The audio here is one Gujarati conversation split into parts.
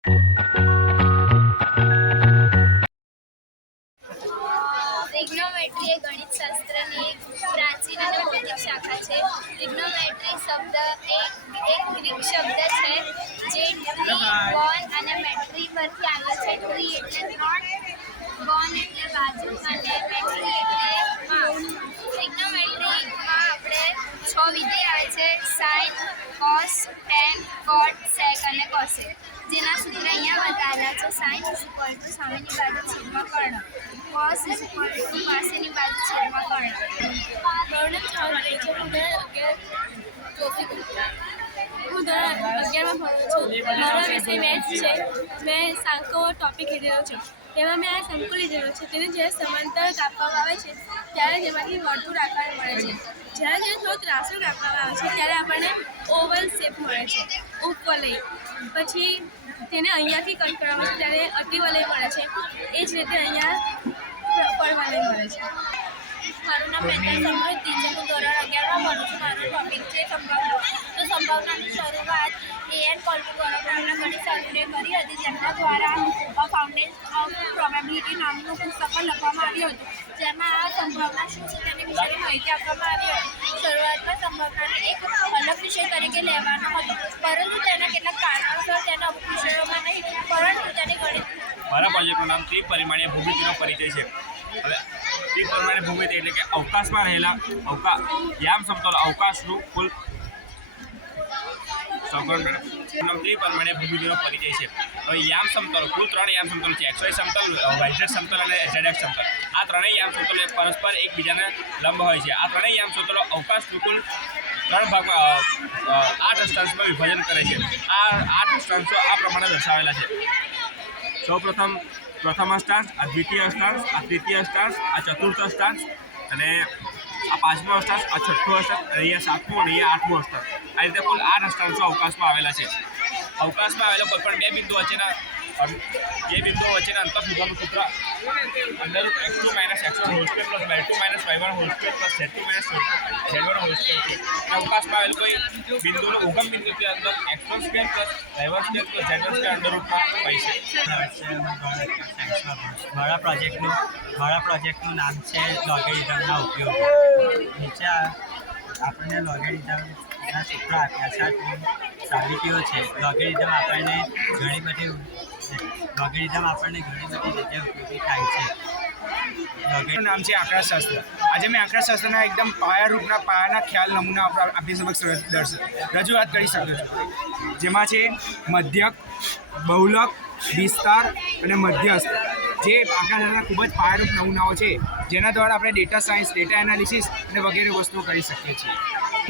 ટ્રિગ્નોમેટ્રી એ ગણિતશાસ્ત્રની એક પ્રાચીન અને ભૌતિક શાખા છે. ટ્રિગ્નોમેટ્રી શબ્દ એક ગ્રીક શબ્દ છે જે ટ્રી, બોન અને મેટ્રી પરથી આવ્યો છે. ટ્રી એટલે ત્રણ, બોન એટલે બાજુ અને મેટ્રી એટલે માપ. ટ્રિગ્નોમેટ્રીમાં આપણે 6 વિધેય આવે છે: સાઇન, કોસ, ટેન, કોટ, સેક અને કોસેક. જેના સૂત્ર અહીંયા બતાવેલા છે. સાઇન સામેની બાજુ છેદમાં કર્ણ, કોસ પાસેની બાજુ છેદમાં કર્ણ. હું ધોરણ 11માં ભણું છું. મારો વિષય મેથ્સ છે. મેં સાંકો ટોપિક લીધેલો છે. તેમાં મેં આ શંકુ લીધેલો છે. તેને જ્યારે સમાંતર કાપવામાં આવે છે ત્યારે તેમાંથી વર્તુળ આકાર મળે છે. જ્યારે થોડો ત્રાસો કાપવામાં આવે છે ત્યારે આપણને ઓવલ શેપ મળે છે, ઉપવલય. પછી તેને અહીંયાથી કટ કરવામાં આવે છે ત્યારે અતિવલય મળે છે. એ જ રીતે અહીંયા પરવલય મળે છે. મારું નામ મેઘા સમૃદ્ધિ છે. હું ધોરણ 11માં ભણું છું. મારો ટોપિક છે સંભાવના. તો સંભાવનાની શરૂઆત એન કોલ્બુકરના ગણિતશાસ્ત્રીએ કરી હતી, જેમના દ્વારા ફાઉન્ડેશન ઓફ પ્રોબેબિલિટી નામનું પુસ્તક લખવામાં આવ્યું હતું, જેમાં આ સંભાવના શું છે તેની વિશેની માહિતી આપવામાં આવી હતી. શરૂઆતમાં સંભાવનાને એક અલગ વિષય તરીકે લેવાનો હતો, પરંતુ તેના કેટલાક કારણોસર તેના અમુક વિષયોમાં નહીં, પરંતુ તેની ગણિત. મારા પ્રોજેક્ટનું નામ ત્રિપરિમાણીય ભૂમિતિનો પરિચય છે. હવે ત્રિપરિમાણીય ભૂમિતિ એટલે કે અવકાશમાં રહેલા યામ સમતલ અવકાશનું કુલ ત્રિપરિમાણીય ભૂમિતિનો પરિચય છે. હવે યામ સમતલ કુલ 3 યામ સમતલ છે: XY સમતલ, YZ સમતલ અને ZX સમતલ. આ ત્રણેય યામ સમતલો પરસ્પર એકબીજાને લંબ હોય છે. આ ત્રણેય યામ સમતલો અવકાશનું કુલ 3 ભાગમાં 8 અષ્ટાંશમાં વિભાજન કરે છે. આ 8 અષ્ટાંશો આ પ્રમાણે દર્શાવેલા છે. સૌપ્રથમ પ્રથમ અષ્ટાંશ, આ દ્વિતીય અષ્ટાંશ, આ તૃતીય અષ્ટાંશ, આ ચતુર્થ અષ્ટાંશ અને આ પાંચમો અષ્ટાંશ, આ છઠ્ઠો અષ્ટાંશ, અહીંયા સાતમો અને અહીંયા આઠમો અષ્ટાંશ. આ રીતે કુલ 8 અષ્ટાંશો અવકાશમાં આવેલા છે. અવકાશમાં આવેલા કોઈપણ બે બિંદુઓ વચ્ચેના અંતર શોધવાનું સૂત્ર √x2 - x1² + y2 - y1² + z2 - z1² છે. અવકાશમાં આવેલ કોઈ બિંદુનો ઉગમ બિંદુથી અંદર x1² + y1² + z1² અંડરરૂટમાં હોય છે. મારા પ્રોજેક્ટનું નામ છે લોગેરિધમના ઉપયોગ. નીચે આપણને લોગેરિધમના સૂત્રો આપ્યા છે. સાબિતીઓ છે. લોગેરિધમ આપણને ઘણી બધી જગ્યાએ ઉપયોગી થાય છે. લોગેરિધમનું નામ છે આંકડાશાસ્ત્ર. આજે મેં આંકડાશાસ્ત્રના એકદમ પાયાના ખ્યાલ નમૂના આપણી સમક્ષ રજૂઆત કરી શકું છું, જેમાં છે મધ્યક, બહુલક, વિસ્તાર અને મધ્યસ્થ, જે આંકડાશાસ્ત્રના ખૂબ જ પાયારૂપ નમૂનાઓ છે, જેના દ્વારા આપણે ડેટા સાયન્સ, ડેટા એનાલિસિસ અને વગેરે વસ્તુઓ કરી શકીએ છીએ.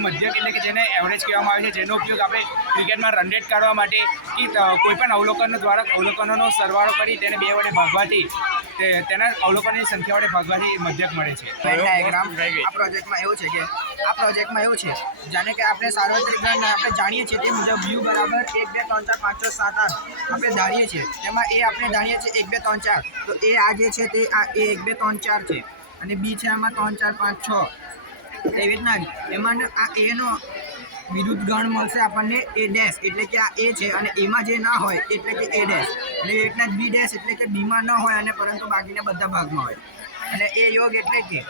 મધ્યક એટલે કે જેને એવરેજ કહેવામાં આવે છે, જેનો ઉપયોગ આપણે ક્રિકેટમાં રન રેટ કાઢવા માટે કે કોઈપણ અવલોકનો દ્વારા અવલોકનોનો સરવાળો કરી તેને 2 વડે ભાગવાથી તેના અવલોકનની સંખ્યા વડે ભાગવાથી મધ્યક મળે છે. ડાયાગ્રામ આ પ્રોજેક્ટમાં એવું છે કે જાણે કે આપણે સાર્વત્રિક ગણ આપણે જાણીએ છીએ તે મુજબ u બરાબર 1 2 3 4 5 6 7 8 આપણે ધારીએ છીએ. તેમાં એ આપણે જાણીએ છીએ 1 2 3 4, તો એ આ જે છે તે આ એ 1 2 3 4 છે અને બી છે આમાં 3 4 5 6. એવી રીતના જ એમાં આ એનો વિરુદ્ધ ગણ મળશે આપણને a ડેશ, એટલે કે આ a છે અને એમાં જે ના હોય એટલે કે a ડેશ, અને એ રીતના b ડેશ એટલે કે બીમાં ન હોય અને પરંતુ બાકીના બધા ભાગમાં હોય. અને એ યોગ એટલે કે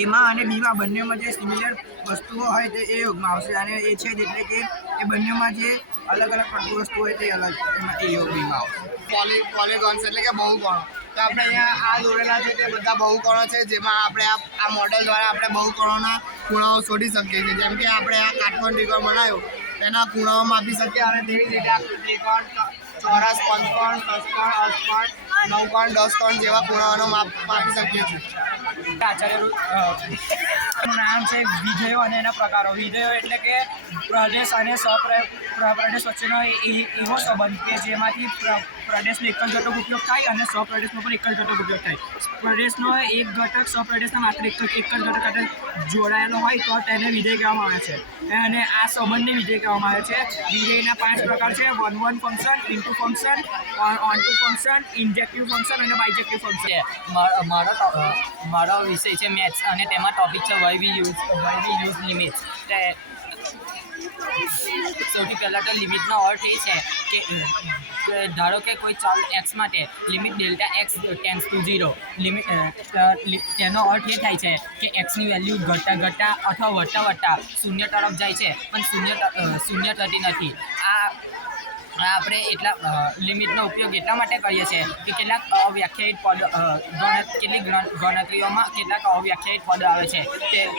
એમાં અને બીમાં બંનેમાં જે સિમિલર વસ્તુઓ હોય તે એ યોગમાં આવશે, અને એ છે જ એટલે કે એ બંનેમાં જે અલગ અલગ પડતી વસ્તુ હોય તે અલગ એમાં એ યોગ બીમાં આવશે. પોલિગોન્સ એટલે કે બહુકોણો. તો આપણે અહીંયા આ દોરેલા છે તે બધા બહુકોણો છે, જેમાં આપણે આ મોડેલ દ્વારા આપણે બહુકોણોના ખૂણાઓ શોધી શકીએ છીએ. જેમ કે આપણે આ કાટકોણ ત્રિકોણ બનાવ્યું તેના ખૂણાઓ માપી શકીએ, અને તેવી જ રીતે આ ત્રિકોણ, ચોરસ, પંચકોણ, ષષ્કોણ, અષ્ટકોણ, નવકોણ, દસકોણ જેવા ખૂણાઓનો માપી શકીએ છીએ. આચાર્યનું નામ છે વિધેયો અને એના પ્રકારો. વિધેયો એટલે કે પ્રદેશ અને પ્રદેશ વચ્ચેનો એવો સંબંધ કે જેમાંથી પ્રદેશનો એક જ ઘટક ઉપયોગ થાય અને સ્વપ્રદેશનો પણ એક જ ઘટક ઉપયોગ થાય. પ્રદેશનો એક ઘટક સ્વપ્રદેશના માત્ર એક જ ઘટક સાથે જોડાયેલો હોય તો તેને વિધેય કહેવામાં આવે છે અને આ સંબંધને વિધેય કહેવામાં આવે છે. વિધેયના 5 પ્રકાર છે: one function, into function, onto function, injective function અને બાયજેક્ટિવ ફંક્શન. મારો વિષય છે મેથ્સ અને તેમાં ટોપિક છે વાય વી યુઝ લિમિટ્સ. સૌથી પહેલાં તો લિમિટનો અર્થ એ છે કે ધારો કે કોઈ ચાલ એક્સ માટે limit delta x tense two 0 limit તેનો અર્થ એ થાય છે કે એક્સની વેલ્યુ ઘટતા અથવા વધતા શૂન્ય તરફ જાય છે પણ શૂન્ય થતી નથી. આ આપણે લિમિટનો ઉપયોગ એટલા માટે કરીએ છીએ કે કેટલાક અવ્યાખ્યાયિત પદ કેટલીક ગણતરીઓમાં કેટલાક અવ્યાખ્યાયિત પદ આવે છે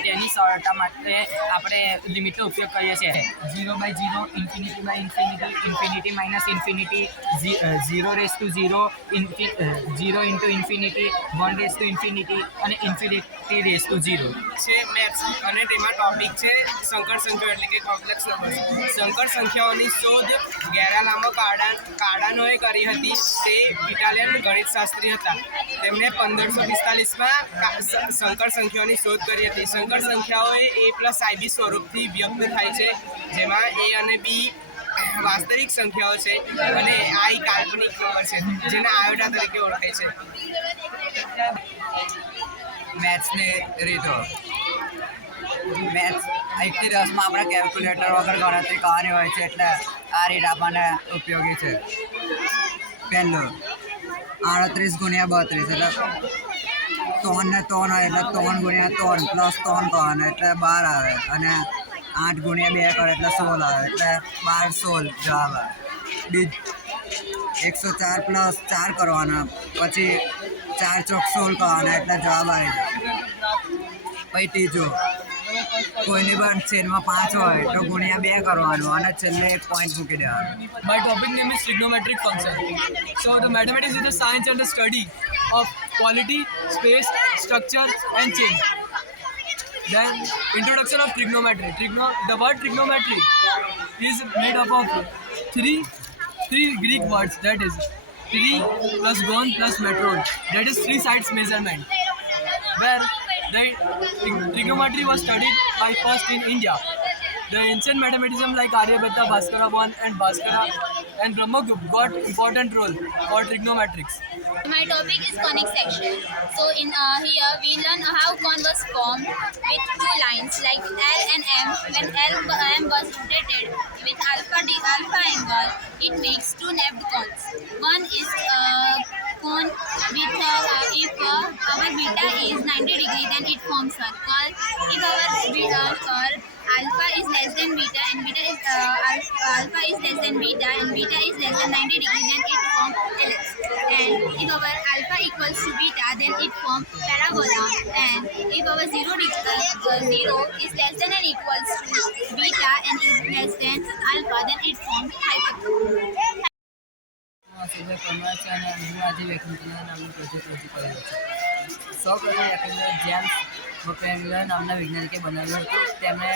તેની સરળતા માટે આપણે લિમિટનો ઉપયોગ કરીએ છીએ. 0/0, infinity by infinity, infinity minus infinity, 0/0, 0 into infinity, one by infinity અને ઇન્ફિનિટી/0 છે મેથ્સ અને તેમાં ટોપિક છે સંકર સંખ્યાઓ એટલે કે કોમ્પ્લેક્સ નંબર્સ. સંકર સંખ્યાઓની શોધ ગેરાલામો કાર્ડાનોએ કરી હતી. તે ઇટાલિયન ગણિતશાસ્ત્રી હતા. તેમણે 1545માં સંકર સંખ્યાઓની શોધ કરી હતી. સંકર સંખ્યાઓ a+ib સ્વરૂપથી વ્યક્ત થાય છે, જેમાં a અને b વાસ્તવિક સંખ્યાઓ છે અને i કાલ્પનિક નંબર છે, જેને આયોડા તરીકે ઓળખાય છે. મેથ્સની રીતો. મેથ્સ 1 થી 10માં આપણે કેલ્ક્યુલેટર વગર ગણતરી કરવાની હોય છે, એટલે આ રીત આપણને ઉપયોગી છે. પહેલું 38 ગુણ્યા 32 એટલે 3 ને 3 હોય એટલે 3 ગુણ્યા 3 પ્લસ 3 કરવાનું એટલે 12 આવે અને 8 ગુણ્યા 2 કરે એટલે 16 આવે એટલે 12 16 જવાબ આવે. 104 પ્લસ 4 કરવાના પછી 4 ચોક 16 કરવાના એટલે જવાબ આવી જાય. પછી ત્રીજું કોઈની પણ છેદમાં 5 હોય તો ગુણ્યા 2 કરવાનું અને છેલ્લે 1 પોઈન્ટ મૂકી દેવાનું. My topic name is trigonometric function. So the mathematics is the science and the study of quality, space, structure and change. Then introduction of trigonometry. The word trigonometry is made up of three Greek words, that is tri plus gon plus metron, that is 3 sides measurement, where the trigonometry was studied by first in India. The ancient mathematician like Aryabhatta, Bhaskara and Brahmagupta got important role for trigonometrics. My topic is conic section. So in here we learn how cone was formed with 2 lines like L and M. When M was rotated with alpha angle, it makes 2 napped cones. One is cone with if our beta is 90 degree, then it forms circle. If our curve alpha is less than beta and alpha is less than beta and beta is less than 90 degree, then it forms ellipse. And if our alpha equals to beta, then it forms parabola. And if our 0 is less than or equals to beta and is less than alpha, then it forms hyperbola. આજે વેક્યુમ્યુલર નામનો પ્રોજેક્ટ રજૂ કરેલો છે. સૌપ્રથમ વેક્યુમ્યુલર જેમ્સ વેક્યુમ્યુલર નામના વૈજ્ઞાનિકે બનાવ્યું હતું. તેમણે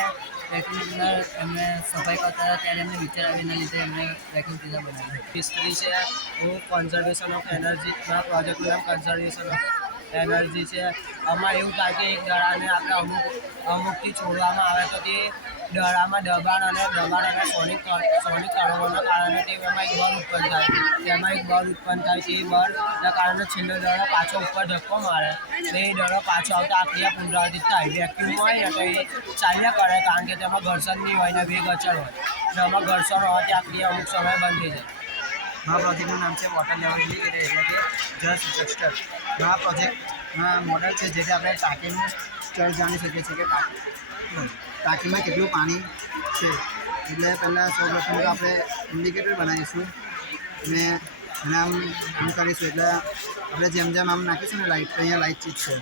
વેક્યુમ્યુલર એમને સફાઈ કરતા હતા ત્યારે એમને વિચાર આવ્યાના લીધે એમણે વેક્યુમ્યુલર બનાવ્યું. હિસ્ટ્રી છે હું કન્ઝર્વેશન ઓફ એનર્જીના પ્રોજેક્ટનું નામ કન્ઝર્વેશન ઓફ એનર્જી છે. આમાં એવું થાય કે એક દડાને આપણે અમુકથી છોડવામાં આવે તો તે દડામાં દબાણ અને સોનિક તરંગોના કારણે તેમાં એક બળ ઉત્પન્ન થાય. તેમાં એક બળ ઉત્પન્ન થાય તે બળના કારણે છેલ્લો દડો પાછો ઉપર ધક્કો મારે તો એ દડો પાછો આવતા આ ક્રિયા પુનરાવર્તિત થાય. વેક્યુમ હોય ને તો એ ચાલ્યા કરે કારણ કે તેમાં ઘર્ષણ નહીં હોય ને વેગ અચળ હોય. જેમાં ઘર્ષણ હોય ત્યાં ક્રિયા અમુક સમય બંધ થઈ જાય. આ પ્રોજેક્ટનું નામ છે વોટર લેવલ ઇન્ડિકેટર એટલે કે જળ સૂચક. આ પ્રોજેક્ટમાં મોડેલ છે જેથી આપણે ટાંકીનું સ્તર જાણી શકીએ છીએ કે ટાંકીમાં કેટલું પાણી છે. એટલે પહેલાં સૌપ્રથમ તો આપણે ઇન્ડિકેટર બનાવીશું અને આમ કરીશું એટલે આપણે જેમ જેમ આમ નાખીશું ને લાઇટ તો અહીંયા લાઇટ ચીજ છે.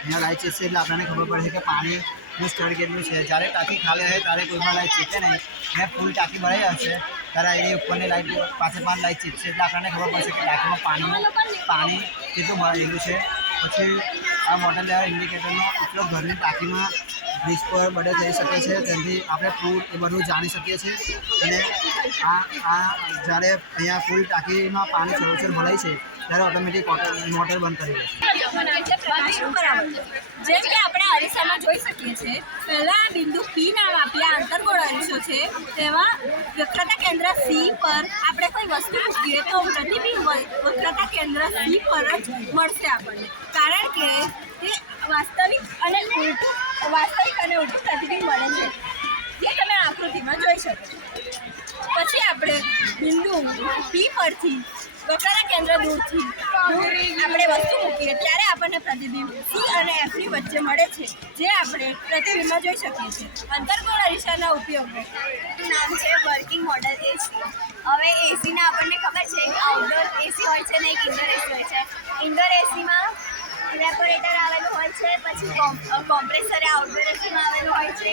અહીંયા લાઇટ ચીજ છે એટલે આપણને ખબર પડશે કે પાણીનું સ્તર કેટલું છે. જ્યારે ટાંકી ખાલી હોય ત્યારે કોઈમાં લાઇટ ચીચે નહીં અને ફૂલ ટાંકી ભરાઈ હશે ત્યારે એની ઉપરની લાઇટ પાસે 5 લાઇટ ચીચશે એટલે આપણને ખબર પડશે કે ટાંકીમાં પાણી કેટલું ભરેલું છે. પછી આ વોટર લેવલ ઇન્ડિકેટરનો ઉપયોગ ઘરની ટાંકીમાં બ્રિજ પર બર્થડે થઈ શકે છે. તેથી આપણે ફૂડ એ બધું જાણી શકીએ છીએ. અને આ જ્યારે અહીંયા ફૂલ ટાંકીમાં પાણી છલોછલ ભરાય છે ત્યારે ઓટોમેટિક મોટર બંધ કરી દે છે. જેમ કે આપણે અરીસામાં જોઈ શકીએ છીએ, પહેલાં બિંદુ પી નામ આપ્યા આંતરગોળ અરીસો છે, તેમાં વક્રતા કેન્દ્ર સી પર આપણે કોઈ વસ્તુ મૂકીએ તો પ્રતિબિંબ વક્રતા કેન્દ્ર સી પર જ મળશે આપણને, કારણ કે તે વાસ્તવિક અને ઉલટું પ્રતિબિંબ મળે છે, જે તમે આકૃતિમાં જોઈ શકો છો. પછી આપણે બિંદુ પી પરથી વક્રતા કેન્દ્ર દૂરથી આપણે વસ્તુ મૂકીએ ત્યારે આપણને પ્રતિબિંબ સી અને એફની વચ્ચે મળે છે, જે આપણે પ્રતિબિંબમાં જોઈ શકીએ છીએ. અંતર્ગોળ અરીસાના ઉપયોગો નામ છે વર્કિંગ મોડલ એસી. હવે એસીના આપણને ખબર છે કે આઉટડોર એસી હોય છે ને એક ઇન્ડોર એસી હોય છે. ઇન્ડોર એસીમાં ઇવેપોરેટર આવેલું હોય છે, પછી કોમ્પ્રેસર આઉટડોર એસીમાં આવેલું હોય છે.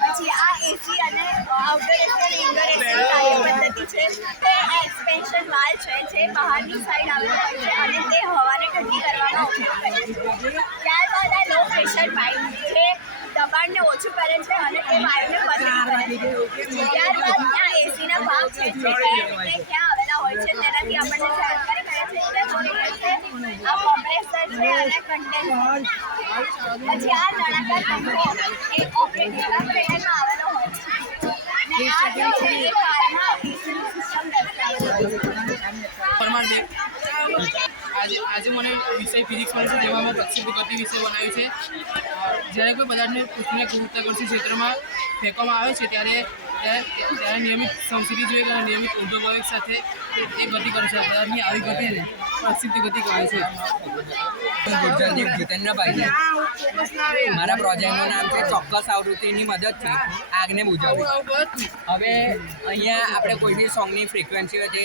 પછી આ એસી અને આઉટડોર એસી અને ઇન્ડોર એસીની કાર્ય પદ્ધતિ છે તે એક્સપેન્શન વાલ છે જે બહારની સાઈડ આવેલો હોય છે અને તે હવાને ઠંડી કરવામાં ઉપયોગ કરે છે. ત્યારબાદ આ લો પ્રેશર પાઇપ જે દબાણને ઓછું કરે છે અને તે વાયુને પતલી કરે છે. ત્યારબાદ આ એસીના ભાગ છે જે ક્યાં આવેલા હોય છે તેનાથી આપણને જાણકારી મળે છે. ઇવેપોરેટર છે, આ કોમ્પ્રેસર છે અને કન્ડેન્સર. પછી આ નળાકાર પંખો એ ઓપરેટિંગ પેટર્નમાં આવેલો હોય છે. અને આ જે છે એ કારમાં એસીની સિસ્ટમ દર્શાવેલી હોય છે. પરમાર દેવ આજે મને વિષય ફિઝિક્સ મળે છે, જેમાં મેં પ્રક્ષેપ ગતિ વિશે બનાવ્યું છે. જ્યારે કોઈ પદાર્થને પૃથ્વીના ગુરુત્વાકર્ષણ ક્ષેત્રમાં ફેંકવામાં આવે છે ત્યારે નિયમિત સમસ્થિતિ જોઈએ અને નિયમિત ઊર્ધ્વવેગ સાથે એ ગતિ કરે છે. પદાર્થની આવી ગતિને પ્રક્ષિપ્ત ગતિ કહે છે. ગુર્જરદીપ જીતેન્દ્રભાઈ છે. મારા પ્રોજેક્ટનું નામ છે ચોક્કસ આવૃત્તિની મદદથી આગને બુઝાવવી. હવે અહીંયા આપણે કોઈ બી સોંગની ફ્રિકવન્સી હોય તે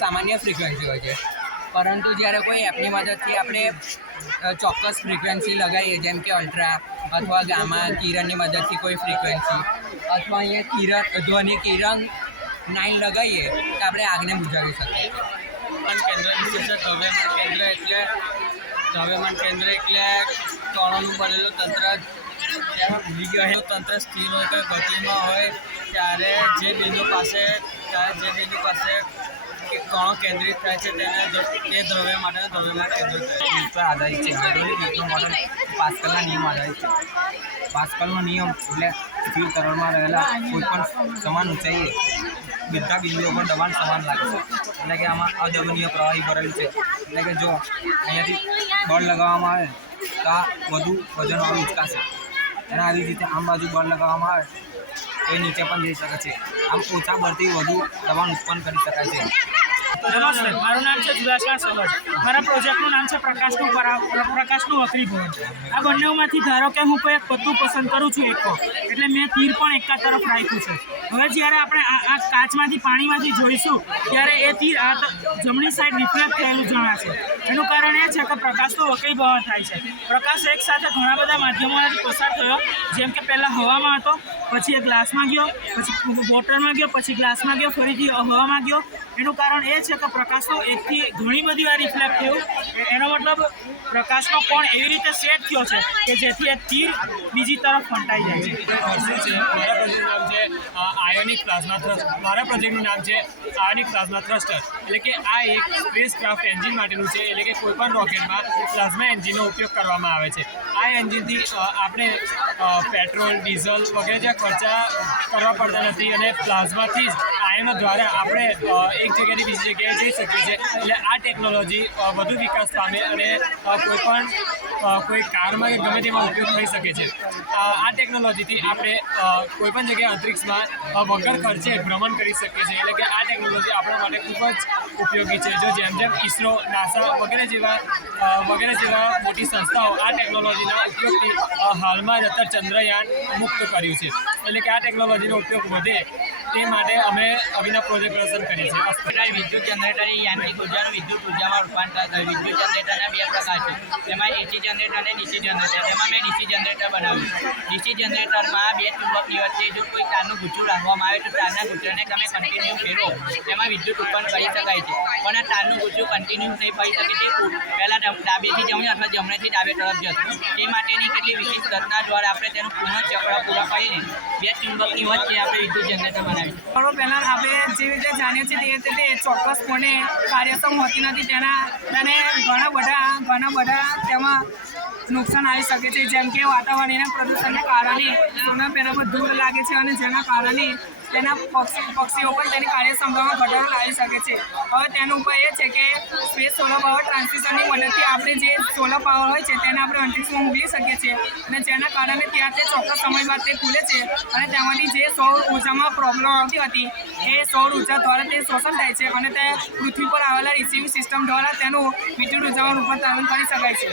સામાન્ય ફ્રિકવન્સી હોય છે, પરંતુ જ્યારે કોઈ એપની મદદથી આપણે ચોક્કસ ફ્રિકવન્સી લગાવીએ, જેમ કે અલ્ટ્રા અથવા ગામા કિરણની મદદથી કોઈ ફ્રિકવન્સી અથવા અહીંયા ધ્વનિ કિરણ 9 લગાવીએ તો આપણે આગને બુઝાવી શકીએ. પણ કેન્દ્ર વિશેષ દ્રવ્યમાન કેન્દ્ર એટલે કણોનું બનેલું તંત્ર. જ્યારે ભૂલી ગયો હોય તંત્ર સ્થિર હોય કે ગતિમાં હોય ત્યારે જે બિંદુ પાસે કણો કેન્દ્રિત થાય છે તેને તે દ્રવ્ય માટે દ્રવ્યમાન કેન્દ્ર પર આધારિત છે. હાઇડ્રોલિક મોડલ પાસ્કલના નિયમ આધારિત છે. પાસ્કલનો નિયમ એટલે સ્થિર તરલમાં રહેલા કોઈપણ સમાન ઊંચાઈએ બધા બિંદુઓ પર દબાણ સમાન લાગે છે. એટલે કે આમાં અદબનીય પ્રવાહી ભરેલું છે. એટલે કે જો અહીંયાથી બળ લગાવવામાં આવે તો આ વધુ વજનવાળું ઉચકાશે, અને આવી રીતે આમ બાજુ બળ લગાવવામાં આવે તો એ નીચે પણ જઈ શકે છે. આમ ઓછા બળથી વધુ દબાણ ઉત્પન્ન કરી શકાય છે. નમસ્તે, મારું નામ છે જુલાસના સલજ. મારા પ્રોજેક્ટનું નામ છે પ્રકાશનું વક્રીભવન. આ બંનેમાંથી ધારો કે હું કોઈ એક પત્તું પસંદ કરું છું એક, એટલે મેં તીર પણ એકા તરફ રાખ્યું છે. હવે જ્યારે આપણે આ કાચમાંથી પાણીમાંથી જોઈશું ત્યારે એ તીર આ જમણી સાઈડ રિફ્લેક્ટ થયેલું જણાશે. એનું કારણ એ છે કે પ્રકાશનું વક્રીભવન થાય છે. પ્રકાશ એક સાથે ઘણા બધા માધ્યમોમાંથી પસાર થયો, જેમ કે પહેલાં હવામાં હતો, પછી એ ગ્લાસમાં ગયો, પછી વોટરમાં ગયો, પછી ગ્લાસમાં ગયો, ફરીથી હવામાં ગયો. એનું કારણ એ છે કે પ્રકાશનો એકથી ઘણી બધી વાર રિફ્લેક્ટ થયું. એનો મતલબ પ્રકાશનો કોણ એવી રીતે સેટ થયો છે કે જેથી એ તીર બીજી તરફ ફંટાઈ જાય છે. મારા પ્રોજેક્ટનું નામ છે આયોનિક પ્લાઝ્મા થ્રસ્ટર. એટલે કે આ એક સ્પેસ ક્રાફ્ટ એન્જિન માટેનું છે. એટલે કે કોઈપણ રોકેટમાં પ્લાઝ્મા એન્જિનનો ઉપયોગ કરવામાં આવે છે. આ એન્જિનથી આપણે પેટ્રોલ, ડીઝલ વગેરે જેવા ખર્ચા કરવા પડતા નથી અને પ્લાઝમાથી જ આયનો દ્વારા આપણે એક જગ્યાએથી બીજી જગ્યાએ જઈ શકીએ છીએ. એટલે આ ટેકનોલોજી વધુ વિકાસ પામે અને કોઈ કારમાં કે ગમે તેમાં ઉપયોગ થઈ શકે છે. આ ટેકનોલોજીથી આપણે કોઈપણ જગ્યાએ અંતરિક્ષમાં વગર ખર્ચે ભ્રમણ કરી શકીએ છીએ. એટલે કે આ ટેકનોલોજી આપણા માટે ખૂબ જ ઉપયોગી છે. જો જેમ ઇસરો, નાસા વગેરે જેવા મોટી સંસ્થાઓ આ ટેકનોલોજીના ઉપયોગથી હાલમાં જ અત્યારે ચંદ્રયાન મુક્ત કર્યું છે. એટલે કે આ ટેકનોલોજીનો ઉપયોગ વધે તે માટે અમે અભિનવ પ્રોજેક્ટ પ્રદર્શન કરીએ છીએ. વિદ્યુત જનરેટર એ યાંત્રિક ઉર્જાનું વિદ્યુત ઉર્જામાં રૂપાંતર થાય. વિદ્યુત જનરેટરના 2 પ્રકાર છે, તેમાં એસી જનરેટર અને ડીસી જનરેટર. તેમાં મેં ડીસી જનરેટર બનાવ્યું. ડીસી જનરેટરમાં 2 ચુંબકની વચ્ચે જો કોઈ તારનું ગુચ્છું રાખવામાં આવે તો તારના ગુચ્છાને તમે કન્ટિન્યુ ફેરવો, તેમાં વિદ્યુત ઉત્પન્ન કરી શકાય છે. પણ આ તારનું ગુચ્છું કન્ટિન્યુ નહીં ફરી શકે તે પહેલાં ડાબેથી જમણે અથવા જમણેથી ડાબે તરફ જશે. તે માટેની કેટલી વિશિષ્ટ રચના દ્વારા આપણે તેનું પુનઃચક્ર પૂરા કરીને 2 ચુંબકની વચ્ચે આપણે વિદ્યુત જનરેટર બનાવ્યું. પહેલાં આપણે જે રીતે જાણીએ છીએ તે રીતે ચોક્કસપણે કાર્યક્ષમ હોતી નથી. તેને ઘણા બધા તેમાં નુકસાન આવી શકે છે, જેમ કે વાતાવરણીય પ્રદૂષણને કારણે સોના પેનલ પર ધૂળ લાગે છે અને જેના કારણે તેના પક્ષીઓ પણ તેની કાર્યક્ષમતામાં ઘટાડો લાવી શકે છે. હવે તેનો ઉપાય એ છે કે સ્પેસ સોલર પાવર ટ્રાન્સમિશનની મદદથી આપણે જે સોલર પાવર હોય છે તેને આપણે અંતરિક્ષમાં મોકલી શકીએ છીએ અને જેના કારણે ત્યાં તે ચોક્કસ સમય બાદ તે ખુલે છે અને તેમાંથી જે સૌર ઉર્જામાં પ્રોબ્લેમ આવતી હતી એ સૌર ઉર્જા દ્વારા તે શોષણ થાય છે અને તે પૃથ્વી પર આવેલા રિસીવિંગ સિસ્ટમ દ્વારા તેનું વિદ્યુત ઉર્જામાં રૂપાંતરણ કરી શકાય છે.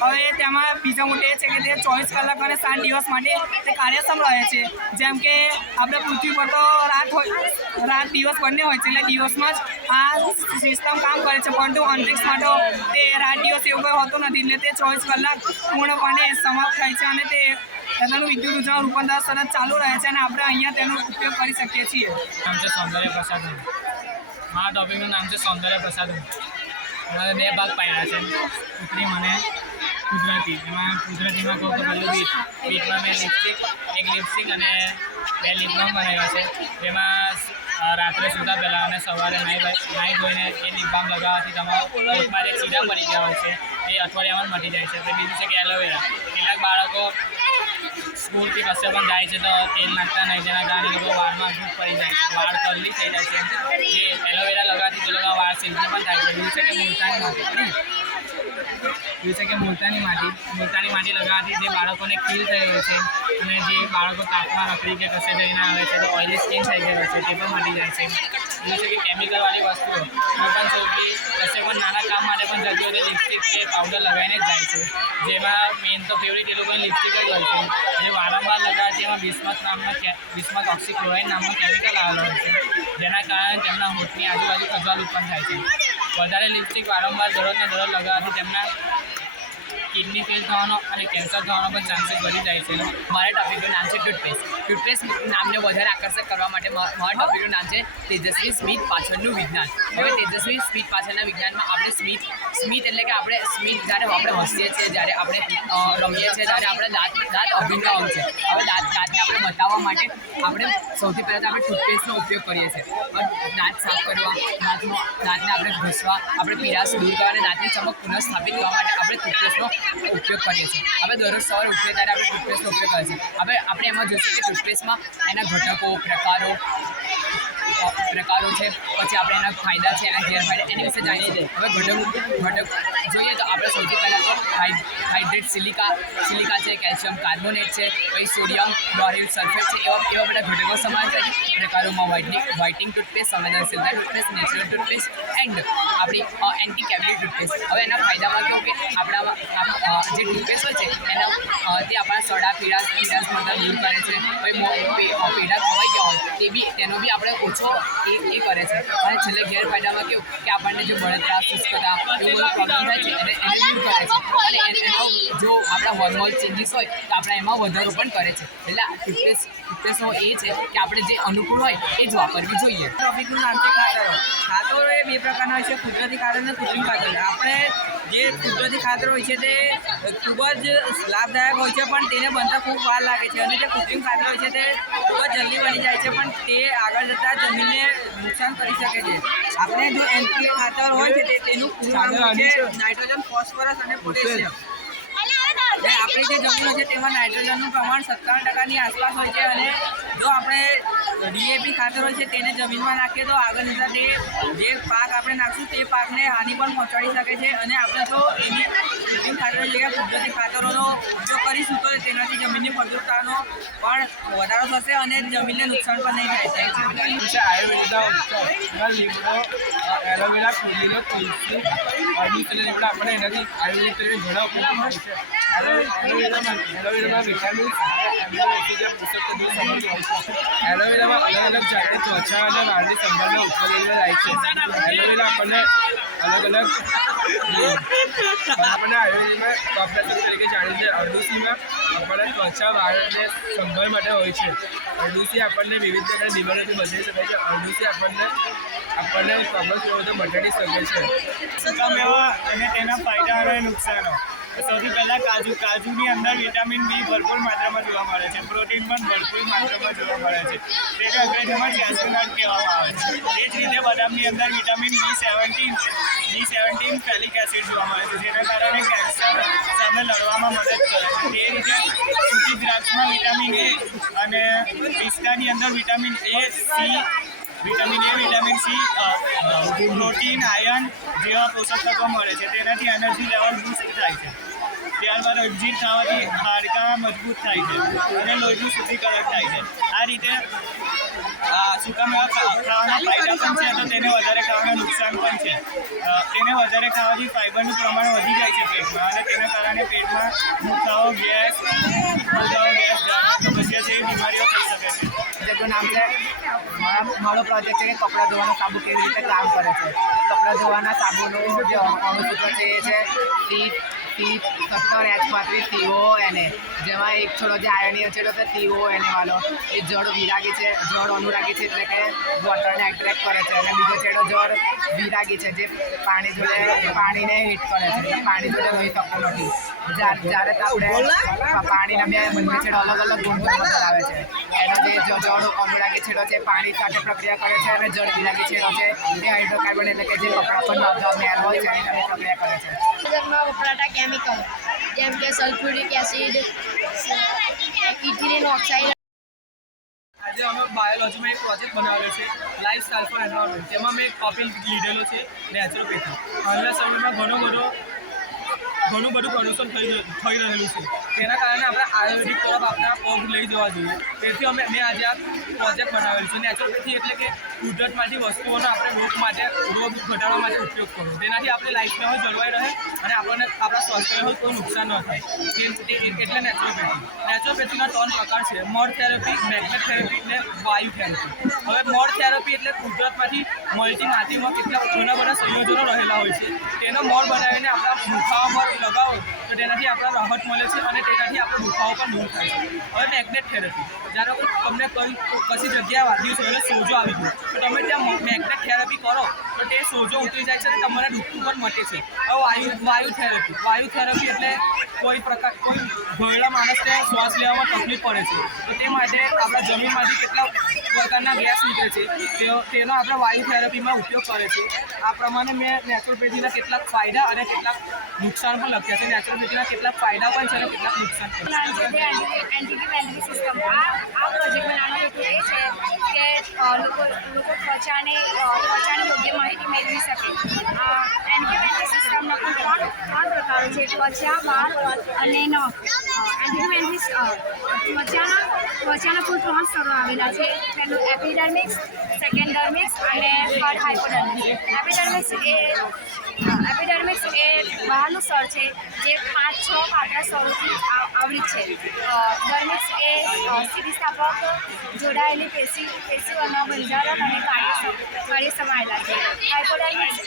હવે તેમાં બીજો મુદ્દો એ છે કે તે 24 કલાક અને 7 દિવસ માટે તે કાર્યક્ષમ રહે છે. જેમ કે આપણે પૃથ્વી પર તો રાત દિવસ બંને હોય છે, એટલે દિવસમાં જ આ સિસ્ટમ કામ કરે છે, પરંતુ અંતરિક્ષમાં તો તે રાત દિવસ એવું કંઈ હોતું નથી. એટલે તે 24 કલાક પૂર્ણપણે સમાપ્ત થાય છે અને તે તેનું વિદ્યુત ઉર્જાનું રૂપાંતર સતત ચાલુ રહે છે અને આપણે અહીંયા તેનો ઉપયોગ કરી શકીએ છીએ. નામ છે સૌંદર્ય પ્રસાદ. મારા ટોપિકનું નામ છે સૌંદર્ય પ્રસાદ. અમારે 2 ભાગ પાડ્યા છે, કૃત્રિમ અને કુદરતી. એમાં કુદરતીમાં કહું તો પેલું બીટમાં મેં એક લિપસ્ટિક અને 2 લિપ બામ બનાવ્યા છે. જેમાં રાત્રે સૂતા પહેલાં અને સવારે નાહી ધોઈને એ લિપ બામ લગાવવાથી તમારા પેટમાં જે ચીરા પડી ગયા હોય છે એ અઠવાડિયામાં જ મટી જાય છે. તે બીજું છે કે એલોવેરા. કેટલાક બાળકો સ્કૂલથી કશે પણ જાય છે તો તેલ નાખતા નહીં, જેના કારણે લોકો વાળમાં ધૂપ પડી જાય છે, વાળ કરલી થઈ જાય છે. જે એલોવેરા લગાવવાથી તે લોકો વાળ સિલ્કી પણ થાય છે. બીજું છે કે મુલતાની માટી લગાવવાથી જે બાળકોને ખીલ થઈ ગઈ છે અને જે બાળકો તાપમાં રખડી કે કશે જઈને આવે છે તો ઓઇલી સ્કિન થઈ ગઈ હોય છે તે પણ મટી જાય છે. બીજું છે કે કેમિકલવાળી વસ્તુઓ કોઈ પણ છોકરી કશે પણ નાના કામ માટે પણ જતી હોય તો લિપસ્ટિક કે પાવડર લગાવીને જ જાય છે. જેમાં મેઇન તો ફેવરિટ એ લોકોની લિપસ્ટિક જ હોય છે. જે વારંવાર લગાવવાથી એમાં બિસ્મથ ઓક્સીક્લોરાઇડ નામનો કેમિકલ આવેલો હોય છે, જેના કારણે તેમના હોઠની આજુબાજુ ખજવાલ ઉત્પન્ન થાય છે. વધારે લિપસ્ટિક વારંવાર દરરોજને દરરોજ લગાવવાથી તેમના કિડની ફેલ થવાનો અને કેન્સર થવાનો પણ ચાન્સીસ વધી જાય છે. મારા ટોપિકનું નામ છે ટૂથપેસ્ટ. ટૂથપેસ્ટ નામને વધારે આકર્ષક કરવા માટે મારા ટોપિકનું નામ છે તેજસ્વી સ્મિત પાછળનું વિજ્ઞાન. હવે તેજસ્વી સ્મિત પાછળના વિજ્ઞાનમાં આપણે સ્મિત એટલે કે આપણે સ્મિત જ્યારે આપણે હસીએ છીએ, જ્યારે આપણે રમીએ છીએ, ત્યારે આપણે દાંત અભિન્ન અંગ છે. હવે દાંતને આપણે બતાવવા માટે આપણે સૌથી પહેલાં તો આપણે ટૂથપેસ્ટનો ઉપયોગ કરીએ છીએ. દાંત સાફ કરવા, દાંતને આપણે ઘસવા, આપણે પીડાશ દૂર કરવા અને દાંતની ચમક પુનઃસ્થાપિત કરવા માટે આપણે ટૂથપેસ્ટનો ઉપયોગ કરીએ છીએ. હવે દરરોજ સવારે ઉઠીએ ત્યારે આપણે ટૂથપેસ્ટનો ઉપયોગ કરીએ છીએ. હવે આપણે એમાં જોઈશું કે ટૂથપેસ્ટમાં એના ઘટકો, પ્રકારો છે, પછી આપણે એના ફાયદા છે, એના ગેરફાયદા એની વિશે જાણીએ છીએ. હવે ઘટક જોઈએ તો આપણે સૌથી પહેલાં તો હાઇડ્રેટ સિલિકા છે, કેલ્શિયમ કાર્બોનેટ છે, પછી સોડિયમ ક્લોરાઇડ સલ્ફેટ છે, એવા બધા ઘટકો સમાવેશ થાય છે. પ્રકારોમાં વ્હાઇટનિંગ ટૂથપેસ્ટ, સંવેદનશીલતા ટૂથપેસ્ટ, નેચરલ ટૂથપેસ્ટ એન્ડ આપણી એન્ટી કેવિટી ટૂથપેસ્ટ. હવે એના ફાયદામાં કેવું કે આપણા જે ટૂથપેસ્ટ હોય છે એના તે આપણા સડા પીડાશ મળતા દૂર કરે છે. પછી પીડા ખવાઈ ગયા હોય તેનો બી આપણે ઓછો એ કરે છે. અને છેલ્લે ગેરફાયદામાં કેવું કે આપણને જે બળતરા, શુષ્કતા એવું બધું પ્રોબ્લેમ થાય છે એને દૂર કરે છે. અને એનો જો આપણા હોર્મોન ચેન્જીસ હોય તો આપણે એમાં વધારો પણ કરે છે. એટલે ટૂથપેસ્ટનો એ છે કે આપણે જે અનુકૂળ હોય એ જ વાપરવી જોઈએ. ટોપિકનું નામ છે ખાતરો. ખાતરો એ 2 પ્રકારના હોય છે, કુદરતી ખાતર અને કૃત્રિમ ખાતર. આપણે જે કુદરતી ખાતર હોય છે તે ખૂબ જ લાભદાયક હોય છે, પણ તેને બનતા ખૂબ વાર લાગે છે. અને જે કૃત્રિમ ખાતર હોય છે તે ખૂબ જ જલ્દી બની જાય છે, પણ તે આગળ જતાં જમીનને નુકસાન કરી શકે છે. આપણે જો એનપીકે ખાતર હોય છે તેનું પૂરું નામ છે નાઇટ્રોજન, ફોસ્ફરસ અને પોટેશિયમ. આપણી જે જમીનો છે તેમાં નાઇટ્રોજનનું પ્રમાણ 57% આસપાસ હોય છે. અને જો આપણે ડીએપી ખાતર હોય છે તેને જમીનમાં નાખીએ તો આગળ જતાં તે જે પાક આપણે નાખશું તે પાકને હાનિ પણ પહોંચાડી શકે છે. અને આપણે જો એની કૃત્રિમ ખાતરની જગ્યાએ કુદરતી ખાતરોનો ઉપયોગ કરીશું તો તેનાથી જમીનની ફળદ્રુપતાનો પણ વધારો થશે અને જમીનને નુકસાન પણ નહીં થાય છે. આયુર્વેદના ઉપચાર લીમડો, એલોવેરા, પુદીનો, તુલસી, અરડી લીમડા આપણે એનાથી આયુર્વેદ તરીકે ઘણા ઉપયોગ થાય છે. એલોવેરામાં વિટામિન્સ એલોવેરામાં અલગ અલગ જાતની ત્વચા અને વાળની સંભાળના ઉત્પાદનો થાય છે. એલોવેરા આપણને અલગ અલગ આપણને આયુર્વેદમાં કફનાશક તરીકે જાણીએ છીએ. અરડુસીમાં આપણને ત્વચા વાળને સંભાળ માટે હોય છે. અરડુસી આપણને વિવિધ પ્રકારની બીમારીઓથી બચાવી શકે છે. અરડુસી આપણને કબજ રોગો મટાડી શકે છે. સૂકા મેવા અને તેના ફાયદા અને નુકસાનો. સૌથી પહેલાં કાજુની અંદર વિટામિન બી ભરપૂર માત્રામાં જોવા મળે છે. પ્રોટીન પણ ભરપૂર માત્રામાં જોવા મળે છે. તેને અંગ્રેજીમાં કેલ્શિયમ કહેવામાં આવે છે. એ જ રીતે બદામની અંદર વિટામિન B17 ફેલિક એસિડ જોવા મળે છે, જેના કારણે કેન્સર સામે લડવામાં મદદ કરે છે. તે રીતે સૂકી દ્રાક્ષમાં વિટામિન એ અને પિસ્તાની અંદર vitamin A, vitamin C, protein, iron જેવા પોષક તત્વો મળે છે. તેનાથી એનર્જી લેવલ બૂસ્ટ થાય છે. ત્યારબાદ અંજીર ખાવાથી હાડકાં મજબૂત થાય છે અને લોહીનું શુદ્ધિકરણ થાય છે. આ રીતે સૂકા મેવા ખાવાના ફાયદા પણ છે, તો તેને વધારે ખાવાના નુકસાન પણ છે. તેને વધારે ખાવાથી ફાઇબરનું પ્રમાણ વધી જાય છે પેટમાં, અને તેના કારણે પેટમાં દુખાવો, ગેસ, કબજિયાત જેવી બીમારીઓ થઈ શકે છે. જેનું નામ છે મારો પ્રોજેક્ટ છે કે કપડાં ધોવાનો સાબુ કેવી રીતે કામ કરે છે. કપડાં ધોવાના સાબુનું જે અણુસૂત્ર છે એ છે TP17H35 જેમાં એક છોડો જે આયર્નીય છેડો છે TONA વાળો એ જળ વિરાગી છે, જળ અનુરાગી છે, એટલે કે વોટરને એટ્રેક્ટ કરે છે. અને બીજો છેડો જળ વિરાગી છે, જે પાણીને હીટ કરે છે, પાણી જોડે રહી શકતો નથી. જ્યારે આપણે પાણીના બંને છેડો અલગ અલગ ગુણધર્મો ધરાવે છે. એનો જે જળ અનુરાગી છેડો છે પાણી સાથે પ્રક્રિયા કરે છે, અને જળ વિરાગી છેડો છે એ હાઇડ્રોકાર્બન એટલે કે જે કપડા પર મેલ હોય છે એની સાથે પ્રક્રિયા કરે છે. વપરાતા કેમિકલ જેમ કે સલ્ફ્યુરિક એસિડ, ઇથિલિન ઓક્સાઇડ. આજે અમે બાયોલોજીમાં એક પ્રોજેક્ટ બનાવેલો છે, લાઈફ સ્ટાઇલ ફોર એન્વાયરમેન્ટ. તેમાં મેં એક ટોપિક લીધેલો છે નેચરોપેથી. હાલના સમયમાં ઘણું બધું પ્રદૂષણ થઈ રહેલું છે. તેના કારણે આપણે આયુર્વેદિક તરફ આપણા પગ લઈ જવા જોઈએ. તેથી મેં આજે આ પ્રોજેક્ટ બનાવેલું છે. નેચરોપેથી એટલે કે કુદરતમાંથી વસ્તુઓનો આપણે રોગ ઘટાડવા માટે ઉપયોગ કરવો. તેનાથી આપણી લાઈફમાં જળવાઈ રહે અને આપણને આપણા સ્વાસ્થ્યને કોઈ નુકસાન ન થાય. એટલે નેચરોપેથીના 3 પ્રકાર છે: મડ થેરપી, મેગ્નેટ થેરપી અને વાયુ થેરપી. હવે મડ થેરપી એટલે કુદરતમાંથી મળતી માટીમાં કેટલા ઘણા બધા સંયોજનો રહેલા હોય છે. તેનો મળ બનાવીને આપણા દુખાવા પર લગાવો તો તેનાથી આપણે રાહત મળે છે અને તેનાથી આપણો દુખાવો પણ દૂર થાય છે. હવે મેગ્નેટ થેરપી, જ્યારે તમને કશી જગ્યાએ વાગ્યું છે એટલે સોજો આવી ગયો તો તમે ત્યાં મેગ્નેટ થેરપી કરો તો તે સોજો ઉતરી જાય છે અને તમારે દુખતું પણ મટે છે. હવે વાયુ થેરપી એટલે કોઈ ઘોયડા માણસને શ્વાસ લેવામાં તકલીફ પડે છે તો તે માટે આપણા જમીનમાંથી કેટલા પ્રકારના ગેસ નીકળે છે તેનો આપણે વાયુ થેરપીમાં ઉપયોગ કરે છે. આ પ્રમાણે મેં નેચરોપેથીના કેટલાક ફાયદા અને કેટલાક નુકસાન પણ લખ્યા છે. નેચરોપેથીના કેટલાક ફાયદા પણ છે અને કેટલાક નુકસાન પણ છે. એન્ટીબયોટિક સિસ્ટમ આ પ્રોજેક્ટ બનાવવાનો હેતુ એ છે કે લોકો ત્વચાની યોગ્ય માહિતી મેળવી શકે. એન્ટીબયોટિક સિસ્ટમના કુલ 3 પ્રકારો છે: ત્વચા, વાળ અને નખ. ત્વચાના કુલ 3 સ્તરો આવેલા છે. પહેલું એપિડર્મિક્સ, સેકન્ડ ડર્મિક્સ અને થર્ડ હાઇપોડર્મિક્સ. એપિડર્મિક્સ એ બહારનું સ્તર છે જે 5-6 પાતળા સ્તરોથી આવૃત છે. ડર્મિક્સ એ સ્થિતિસ્થાપક જોડાયેલી પેશીઓના બંધારણ અને કાર્ય સમાયેલા છે. હાઇપોડર્મિક્સ